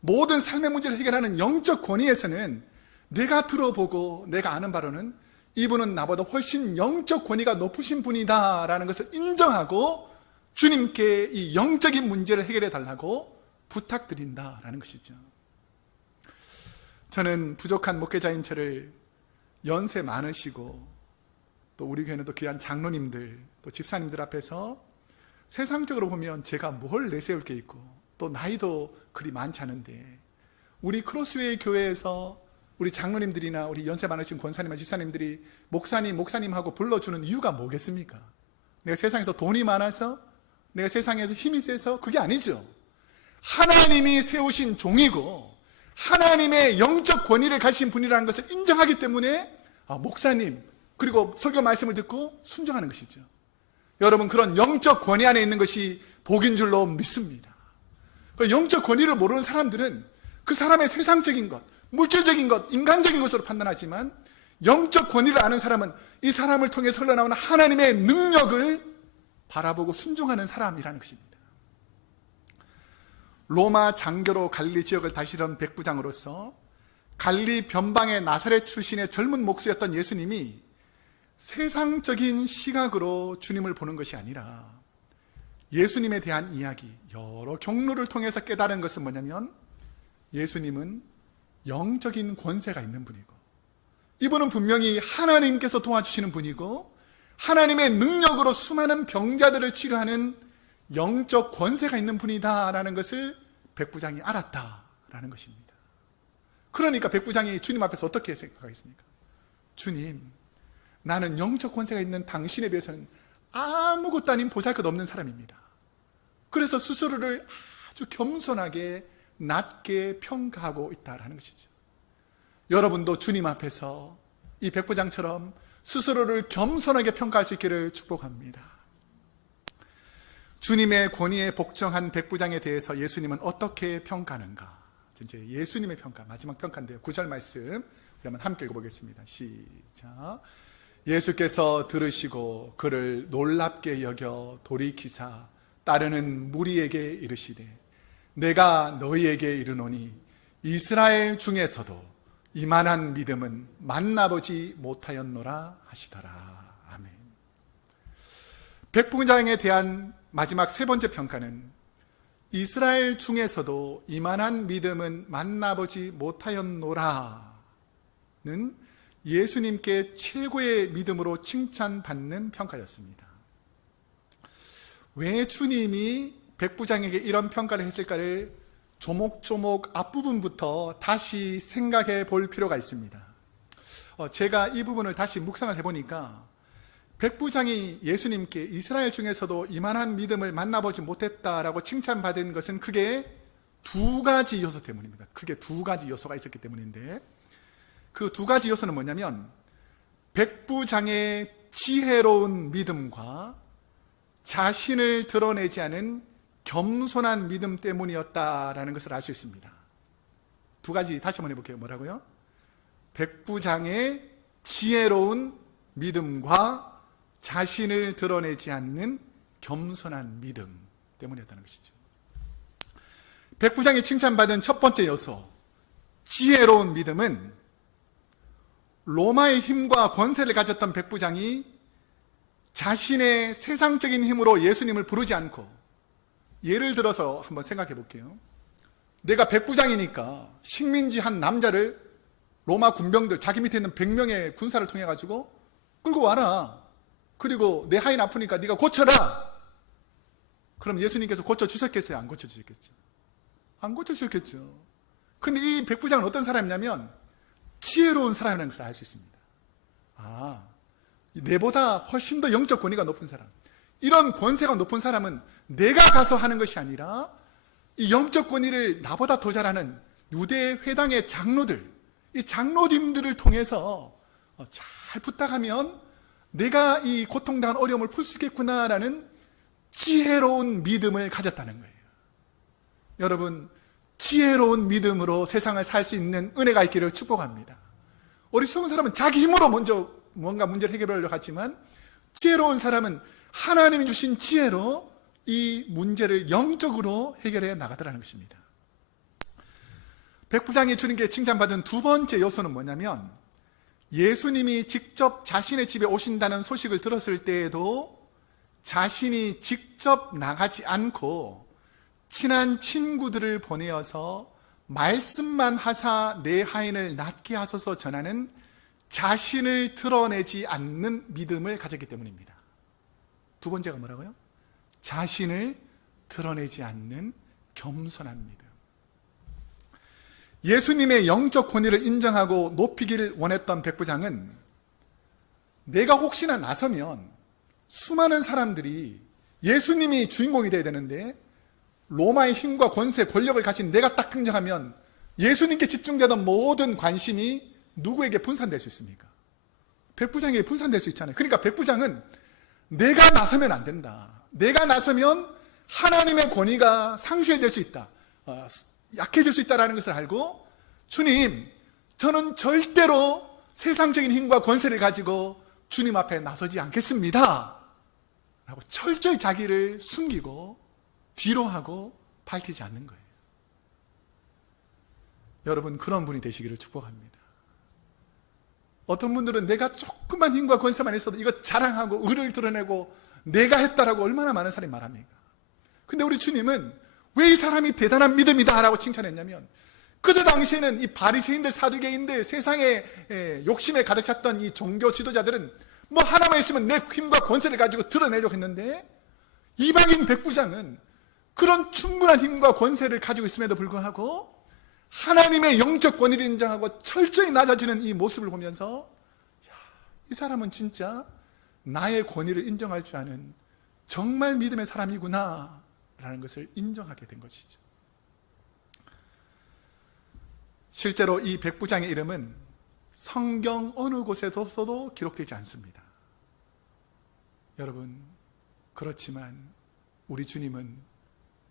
모든 삶의 문제를 해결하는 영적 권위에서는 내가 들어보고 내가 아는 바로는 이분은 나보다 훨씬 영적 권위가 높으신 분이다 라는 것을 인정하고 주님께 이 영적인 문제를 해결해 달라고 부탁드린다라는 것이죠. 저는 부족한 목회자인 저를 연세 많으시고 또 우리 교회는 또 귀한 장로님들 또 집사님들 앞에서 세상적으로 보면 제가 뭘 내세울 게 있고 또 나이도 그리 많지 않은데 우리 크로스웨이 교회에서 우리 장로님들이나 우리 연세 많으신 권사님이나 집사님들이 목사님 하고 불러주는 이유가 뭐겠습니까? 내가 세상에서 돈이 많아서? 내가 세상에서 힘이 세서? 그게 아니죠. 하나님이 세우신 종이고 하나님의 영적 권위를 가진 분이라는 것을 인정하기 때문에 목사님 그리고 설교 말씀을 듣고 순종하는 것이죠. 여러분, 그런 영적 권위 안에 있는 것이 복인 줄로 믿습니다. 영적 권위를 모르는 사람들은 그 사람의 세상적인 것, 물질적인 것, 인간적인 것으로 판단하지만, 영적 권위를 아는 사람은 이 사람을 통해서 흘러나오는 하나님의 능력을 바라보고 순종하는 사람이라는 것입니다. 로마 장교로 갈릴리 지역을 다스리던 백부장으로서 갈릴리 변방의 나사렛 출신의 젊은 목수였던 예수님이 세상적인 시각으로 주님을 보는 것이 아니라 예수님에 대한 이야기, 여러 경로를 통해서 깨달은 것은 뭐냐면, 예수님은 영적인 권세가 있는 분이고, 이분은 분명히 하나님께서 도와주시는 분이고, 하나님의 능력으로 수많은 병자들을 치료하는 영적 권세가 있는 분이다라는 것을 백부장이 알았다라는 것입니다. 그러니까 백부장이 주님 앞에서 어떻게 생각하겠습니까? 주님, 나는 영적 권세가 있는 당신에 비해서는 아무것도 아닌 보잘것없는 사람입니다. 그래서 스스로를 아주 겸손하게 낮게 평가하고 있다라는 것이죠. 여러분도 주님 앞에서 이 백부장처럼 스스로를 겸손하게 평가할 수 있기를 축복합니다. 주님의 권위에 복종한 백부장에 대해서 예수님은 어떻게 평가하는가? 이제 예수님의 평가, 마지막 평가인데요. 9절 말씀 우리 한번 함께 읽어보겠습니다. 시작. 예수께서 들으시고 그를 놀랍게 여겨 돌이키사 따르는 무리에게 이르시되 내가 너희에게 이르노니 이스라엘 중에서도 이만한 믿음은 만나보지 못하였노라 하시더라. 아멘. 백부장에 대한 마지막 세 번째 평가는 이스라엘 중에서도 이만한 믿음은 만나보지 못하였노라는 예수님께 최고의 믿음으로 칭찬받는 평가였습니다. 왜 주님이 백부장에게 이런 평가를 했을까를 조목조목 앞부분부터 다시 생각해 볼 필요가 있습니다. 제가 이 부분을 다시 묵상을 해보니까 백부장이 예수님께 이스라엘 중에서도 이만한 믿음을 만나보지 못했다라고 칭찬받은 것은 크게 두 가지 요소 때문입니다. 크게 두 가지 요소가 있었기 때문인데 그 두 가지 요소는 뭐냐면 백부장의 지혜로운 믿음과 자신을 드러내지 않은 겸손한 믿음 때문이었다라는 것을 알 수 있습니다. 두 가지 다시 한번 해볼게요. 뭐라고요? 백부장의 지혜로운 믿음과 자신을 드러내지 않는 겸손한 믿음 때문이었다는 것이죠. 백부장이 칭찬받은 첫 번째 요소, 지혜로운 믿음은 로마의 힘과 권세를 가졌던 백부장이 자신의 세상적인 힘으로 예수님을 부르지 않고, 예를 들어서 한번 생각해 볼게요. 내가 백부장이니까 식민지 한 남자를 로마 군병들, 자기 밑에 있는 100명의 군사를 통해 가지고 끌고 와라. 그리고 내 하인 아프니까 네가 고쳐라. 그럼 예수님께서 고쳐주셨겠어요? 안 고쳐주셨겠죠? 안 고쳐주셨겠죠. 근데 이 백부장은 어떤 사람이냐면 지혜로운 사람이라는 것을 알 수 있습니다. 내보다 훨씬 더 영적 권위가 높은 사람, 이런 권세가 높은 사람은 내가 가서 하는 것이 아니라 이 영적 권위를 나보다 더 잘하는 유대 회당의 장로들, 이 장로님들을 통해서 잘 부탁하면 내가 이 고통당한 어려움을 풀 수 있겠구나라는 지혜로운 믿음을 가졌다는 거예요. 여러분, 지혜로운 믿음으로 세상을 살 수 있는 은혜가 있기를 축복합니다. 어리석은 사람은 자기 힘으로 먼저 뭔가 문제를 해결하려고 하지만 지혜로운 사람은 하나님이 주신 지혜로 이 문제를 영적으로 해결해 나가더라는 것입니다. 백부장이 주님께 칭찬받은 두 번째 요소는 뭐냐면 예수님이 직접 자신의 집에 오신다는 소식을 들었을 때에도 자신이 직접 나가지 않고 친한 친구들을 보내어서 말씀만 하사 내 하인을 낫게 하소서 전하는 자신을 드러내지 않는 믿음을 가졌기 때문입니다. 두 번째가 뭐라고요? 자신을 드러내지 않는 겸손한 믿음. 예수님의 영적 권위를 인정하고 높이기를 원했던 백부장은 내가 혹시나 나서면 수많은 사람들이 예수님이 주인공이 되어야 되는데 로마의 힘과 권세, 권력을 가진 내가 딱 등장하면 예수님께 집중되던 모든 관심이 누구에게 분산될 수 있습니까? 백부장에게 분산될 수 있잖아요. 그러니까 백부장은 내가 나서면 안 된다. 내가 나서면 하나님의 권위가 상실될 수 있다. 약해질 수 있다는 것을 알고 주님, 저는 절대로 세상적인 힘과 권세를 가지고 주님 앞에 나서지 않겠습니다 라고 철저히 자기를 숨기고 뒤로 하고 밝히지 않는 거예요. 여러분, 그런 분이 되시기를 축복합니다. 어떤 분들은 내가 조그만 힘과 권세만 있어도 이거 자랑하고 의를 드러내고 내가 했다라고 얼마나 많은 사람이 말합니까? 근데 우리 주님은 왜 이 사람이 대단한 믿음이다 라고 칭찬했냐면 그때 당시에는 이 바리새인들, 사두개인들, 세상의 욕심에 가득 찼던 이 종교 지도자들은 뭐 하나만 있으면 내 힘과 권세를 가지고 드러내려고 했는데 이방인 백부장은 그런 충분한 힘과 권세를 가지고 있음에도 불구하고 하나님의 영적 권위를 인정하고 철저히 낮아지는 이 모습을 보면서 이 사람은 진짜 나의 권위를 인정할 줄 아는 정말 믿음의 사람이구나 라는 것을 인정하게 된 것이죠. 실제로 이 백부장의 이름은 성경 어느 곳에서도 기록되지 않습니다. 여러분, 그렇지만 우리 주님은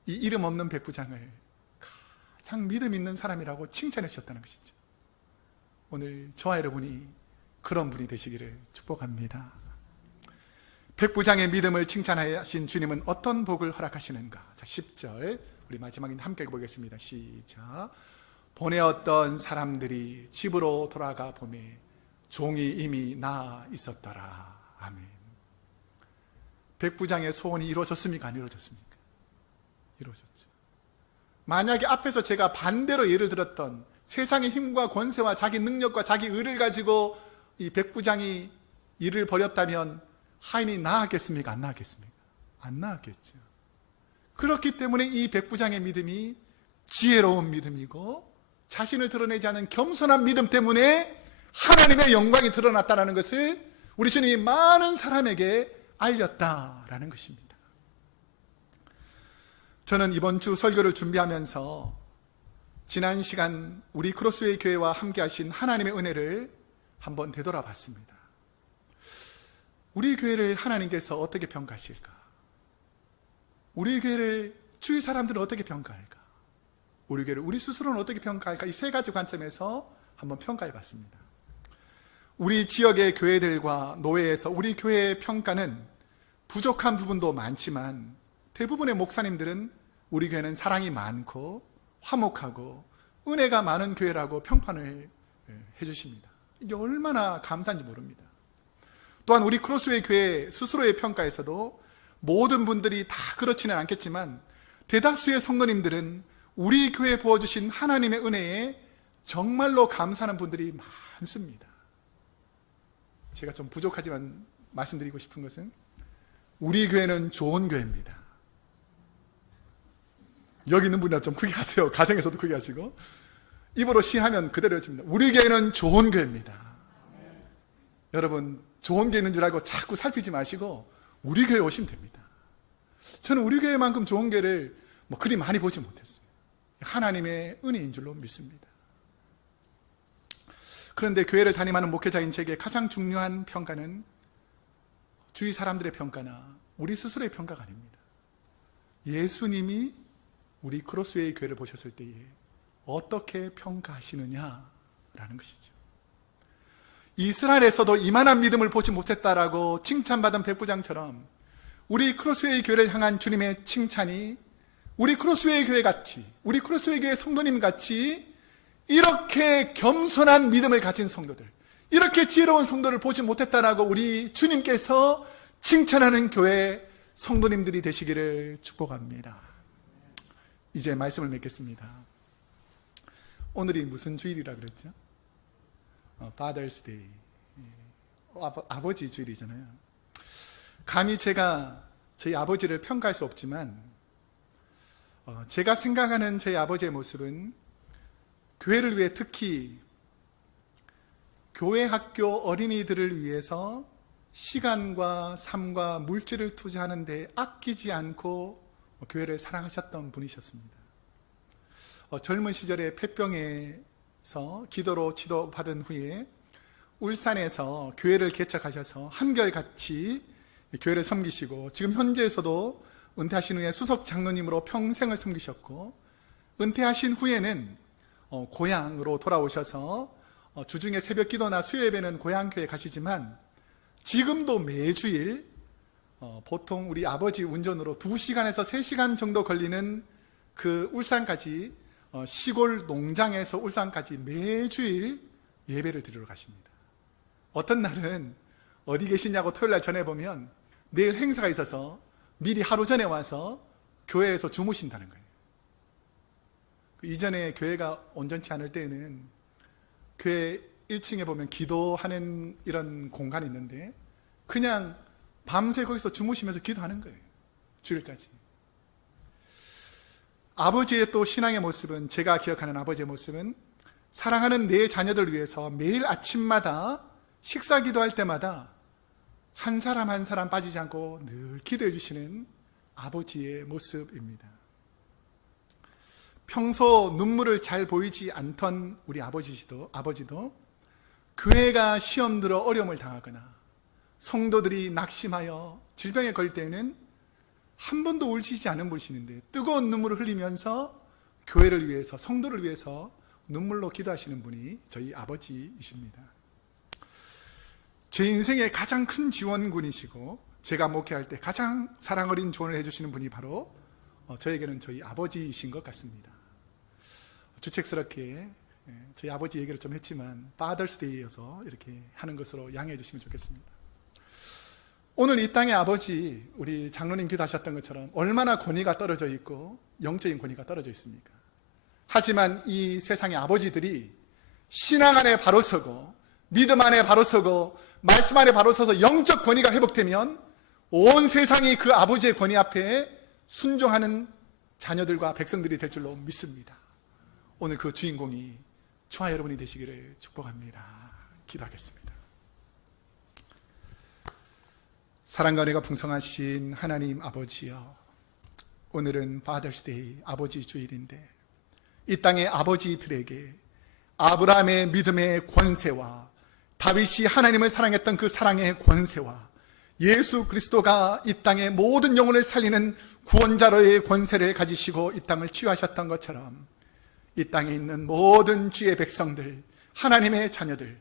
이 이름 없는 백부장을 가장 믿음 있는 사람이라고 칭찬해 주셨다는 것이죠. 오늘 저와 여러분이 그런 분이 되시기를 축복합니다. 백부장의 믿음을 칭찬하신 주님은 어떤 복을 허락하시는가? 자, 10절 우리 마지막에 함께 보겠습니다. 시작. 보내었던 사람들이 집으로 돌아가 보매 종이 이미 나아 있었더라. 아멘. 백부장의 소원이 이루어졌습니까? 안 이루어졌습니까? 이루어졌죠. 만약에 앞에서 제가 반대로 예를 들었던 세상의 힘과 권세와 자기 능력과 자기 의를 가지고 이 백부장이 일을 벌였다면 하인이 나았겠습니까? 안 나았겠습니까? 안 나았겠죠. 그렇기 때문에 이 백부장의 믿음이 지혜로운 믿음이고 자신을 드러내지 않은 겸손한 믿음 때문에 하나님의 영광이 드러났다는 것을 우리 주님이 많은 사람에게 알렸다라는 것입니다. 저는 이번 주 설교를 준비하면서 지난 시간 우리 크로스웨이 교회와 함께 하신 하나님의 은혜를 한번 되돌아봤습니다. 우리 교회를 하나님께서 어떻게 평가하실까? 우리 교회를 주위 사람들은 어떻게 평가할까? 우리 교회를 우리 스스로는 어떻게 평가할까? 이 세 가지 관점에서 한번 평가해 봤습니다. 우리 지역의 교회들과 노회에서 우리 교회의 평가는 부족한 부분도 많지만 대부분의 목사님들은 우리 교회는 사랑이 많고 화목하고 은혜가 많은 교회라고 평판을 해주십니다. 이게 얼마나 감사한지 모릅니다. 또한 우리 크로스웨이 교회 스스로의 평가에서도 모든 분들이 다 그렇지는 않겠지만 대다수의 성도님들은 우리 교회에 부어주신 하나님의 은혜에 정말로 감사하는 분들이 많습니다. 제가 좀 부족하지만 말씀드리고 싶은 것은 우리 교회는 좋은 교회입니다. 여기 있는 분이라 좀 크게 하세요. 가정에서도 크게 하시고 입으로 시인하면 그대로 해집니다. 우리 교회는 좋은 교회입니다. 여러분, 좋은 게 있는 줄 알고 자꾸 살피지 마시고 우리 교회에 오시면 됩니다. 저는 우리 교회만큼 좋은 교회를 그리 많이 보지 못했어요. 하나님의 은혜인 줄로 믿습니다. 그런데 교회를 담임하는 목회자인 제게 가장 중요한 평가는 주위 사람들의 평가나 우리 스스로의 평가가 아닙니다. 예수님이 우리 크로스웨이 교회를 보셨을 때에 어떻게 평가하시느냐라는 것이죠. 이스라엘에서도 이만한 믿음을 보지 못했다라고 칭찬받은 백부장처럼 우리 크로스웨이 교회를 향한 주님의 칭찬이 우리 크로스웨이 교회 같이, 우리 크로스웨이 교회 성도님 같이 이렇게 겸손한 믿음을 가진 성도들, 이렇게 지혜로운 성도를 보지 못했다라고 우리 주님께서 칭찬하는 교회 성도님들이 되시기를 축복합니다. 이제 말씀을 맺겠습니다. 오늘이 무슨 주일이라 그랬죠? Father's Day, 아버지 주일이잖아요. 감히 제가 저희 아버지를 평가할 수 없지만 제가 생각하는 저희 아버지의 모습은 교회를 위해, 특히 교회 학교 어린이들을 위해서 시간과 삶과 물질을 투자하는 데 아끼지 않고 교회를 사랑하셨던 분이셨습니다. 젊은 시절에 폐병에서 기도로 치료받은 후에 울산에서 교회를 개척하셔서 한결같이 교회를 섬기시고 지금 현재에서도 은퇴하신 후에 수석 장로님으로 평생을 섬기셨고, 은퇴하신 후에는 고향으로 돌아오셔서 주중에 새벽 기도나 수요 예배는 고향 교회에 가시지만 지금도 매주일 보통 우리 아버지 운전으로 2시간에서 3시간 정도 걸리는 그 울산까지, 시골 농장에서 울산까지 매주일 예배를 드리러 가십니다. 어떤 날은 어디 계시냐고 토요일날 전해보면 내일 행사가 있어서 미리 하루 전에 와서 교회에서 주무신다는 거예요. 이전에 교회가 온전치 않을 때에는 교회 1층에 보면 기도하는 이런 공간이 있는데 그냥 밤새 거기서 주무시면서 기도하는 거예요. 주일까지. 아버지의 또 신앙의 모습은, 제가 기억하는 아버지의 모습은 사랑하는 내 자녀들 위해서 매일 아침마다 식사 기도할 때마다 한 사람 한 사람 빠지지 않고 늘 기도해 주시는 아버지의 모습입니다. 평소 눈물을 잘 보이지 않던 우리 아버지도 교회가 시험 들어 어려움을 당하거나 성도들이 낙심하여 질병에 걸릴 때에는 한 번도 울시지 않은 분이신데 뜨거운 눈물을 흘리면서 교회를 위해서, 성도를 위해서 눈물로 기도하시는 분이 저희 아버지이십니다. 제 인생의 가장 큰 지원군이시고 제가 목회할 때 가장 사랑 어린 조언을 해주시는 분이 바로 저에게는 저희 아버지이신 것 같습니다. 주책스럽게 저희 아버지 얘기를 좀 했지만 파더스 데이여서 이렇게 하는 것으로 양해해 주시면 좋겠습니다. 오늘 이 땅의 아버지, 우리 장로님 기도하셨던 것처럼 얼마나 권위가 떨어져 있고 영적인 권위가 떨어져 있습니까? 하지만 이 세상의 아버지들이 신앙 안에 바로 서고 믿음 안에 바로 서고 말씀 안에 바로 서서 영적 권위가 회복되면 온 세상이 그 아버지의 권위 앞에 순종하는 자녀들과 백성들이 될 줄로 믿습니다. 오늘 그 주인공이 저와 여러분이 되시기를 축복합니다. 기도하겠습니다. 사랑과 은혜가 풍성하신 하나님 아버지여, 오늘은 파더스 데이, 아버지 주일인데 이 땅의 아버지들에게 아브라함의 믿음의 권세와 다윗이 하나님을 사랑했던 그 사랑의 권세와 예수 그리스도가 이 땅의 모든 영혼을 살리는 구원자로의 권세를 가지시고 이 땅을 치유하셨던 것처럼 이 땅에 있는 모든 주의 백성들, 하나님의 자녀들,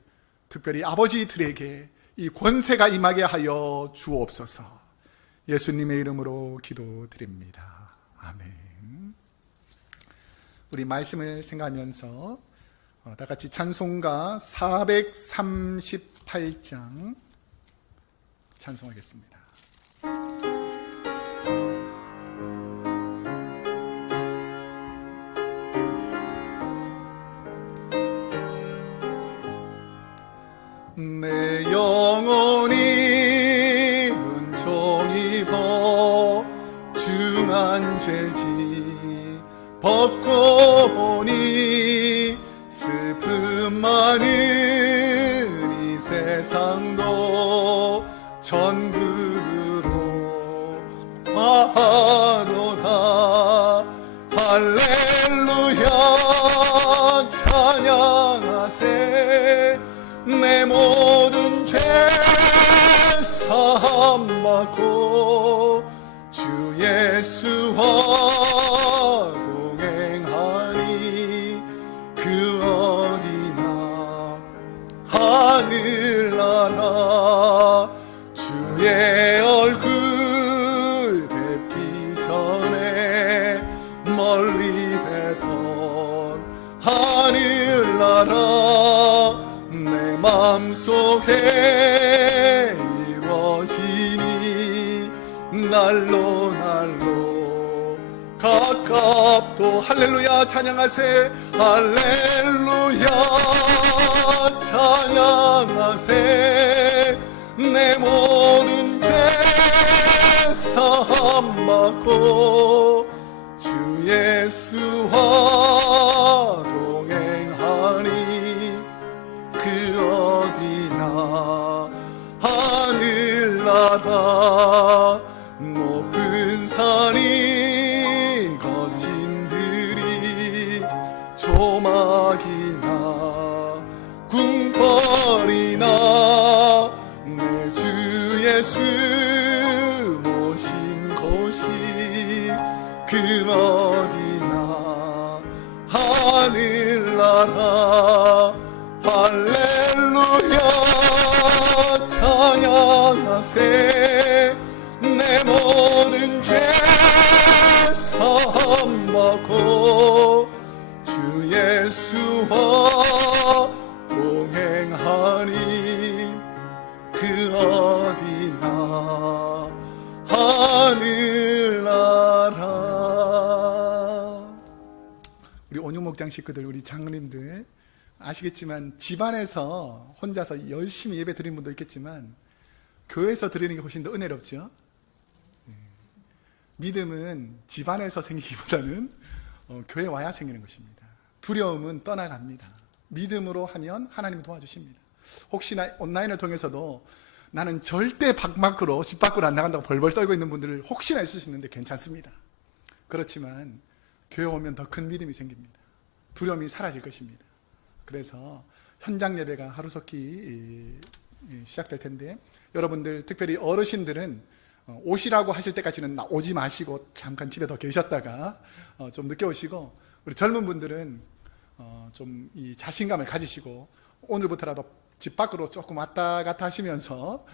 특별히 아버지들에게 이 권세가 임하게 하여 주옵소서. 예수님의 이름으로 기도드립니다. 아멘. 우리 말씀을 생각하면서 다 같이 찬송가 438장 찬송하겠습니다. 내 영혼이 은총 입어 중한 죄지 벗고 보니 슬픔 많은 이 세상도 천국으로 화하도다. 할렐루야 찬양하세. 내 모든 죄 사함 받고 주 예수와 동행하니 그 어디나 하늘나라. 주의 얼굴 뵙기 전에 멀리 뵈던 하늘나라 내 맘속에 이루어지니 날로 날로 가깝도. 할렐루야 찬양하세. 할렐루야 찬양하세. 내 모든 죄 사함 받고 주 예수와 동행하니 그 어디나 하늘나라. 높은 산이 거친 들이 조막이나 궁궐이나 내 주 예수 모신 곳이 그 어디나 하늘나라. 할렐루야 찬양하세. 내 모든 죄 사함 받고 주 예수와 동행하니 그 어디나 하늘나라. 우리 온유목장 식구들, 우리 장로님들 아시겠지만 집안에서 혼자서 열심히 예배 드리는 분도 있겠지만 교회에서 드리는 게 훨씬 더 은혜롭죠. 믿음은 집안에서 생기기보다는 교회 와야 생기는 것입니다. 두려움은 떠나갑니다. 믿음으로 하면 하나님이 도와주십니다. 혹시나 온라인을 통해서도 나는 절대 집 밖으로 안 나간다고 벌벌 떨고 있는 분들을 혹시나 있을 수 있는데 괜찮습니다. 그렇지만 교회 오면 더 큰 믿음이 생깁니다. 두려움이 사라질 것입니다. 그래서 현장 예배가 하루속히 시작될 텐데, 여러분들 특별히 어르신들은 오시라고 하실 때까지는 오지 마시고 잠깐 집에 더 계셨다가 좀 늦게 오시고, 우리 젊은 분들은 좀 이 자신감을 가지시고 오늘부터라도 집 밖으로 조금 왔다 갔다 하시면서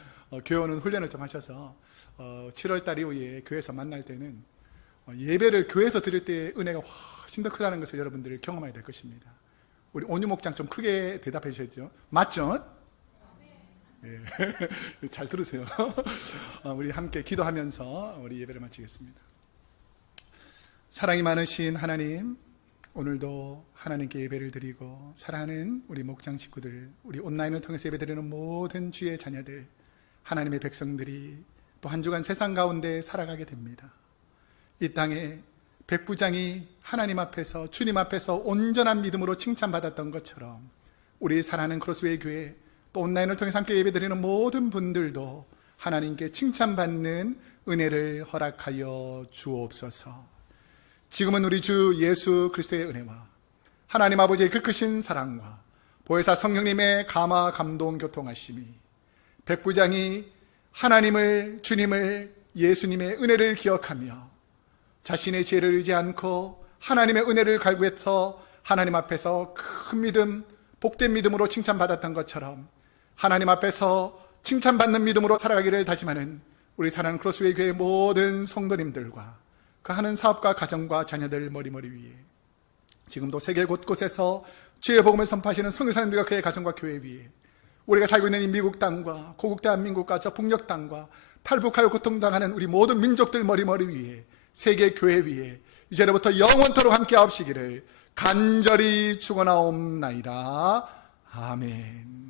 교회 오는 훈련을 좀 하셔서 7월달 이후에 교회에서 만날 때는 예배를 교회에서 드릴 때의 은혜가 훨씬 더 크다는 것을 여러분들이 경험하게 될 것입니다. 우리 온유 목장 좀 크게 대답해 주셔야죠. 맞죠? 예. 잘 들으세요. 우리 함께 기도하면서 우리 예배를 마치겠습니다. 사랑이 많으신 하나님, 오늘도 하나님께 예배를 드리고 사랑하는 우리 목장 식구들, 우리 온라인을 통해서 예배드리는 모든 주의 자녀들, 하나님의 백성들이 또 한 주간 세상 가운데 살아가게 됩니다. 이 땅에 백부장이 하나님 앞에서, 주님 앞에서 온전한 믿음으로 칭찬받았던 것처럼 우리 사랑하는 크로스웨이 교회, 또 온라인을 통해서 함께 예배드리는 모든 분들도 하나님께 칭찬받는 은혜를 허락하여 주옵소서. 지금은 우리 주 예수 그리스도의 은혜와 하나님 아버지의 그 크신 사랑과 보혜사 성령님의 감화 감동 교통하심이, 백부장이 하나님을, 주님을, 예수님의 은혜를 기억하며 자신의 죄를 의지 않고 하나님의 은혜를 갈구해서 하나님 앞에서 큰 믿음, 복된 믿음으로 칭찬받았던 것처럼 하나님 앞에서 칭찬받는 믿음으로 살아가기를 다짐하는 우리 사랑하는 크로스웨이 교회 모든 성도님들과 그 하는 사업과 가정과 자녀들 머리머리 위에, 지금도 세계 곳곳에서 주의 복음을 선포하시는 선교사님들과 그의 가정과 교회 위에, 우리가 살고 있는 이 미국 땅과 고국 대한민국과 저 북녘 땅과 탈북하여 고통당하는 우리 모든 민족들 머리머리 위에, 세계 교회 위에 이제로부터 영원토록 함께 하옵시기를 간절히 축원하옵나이다. 아멘.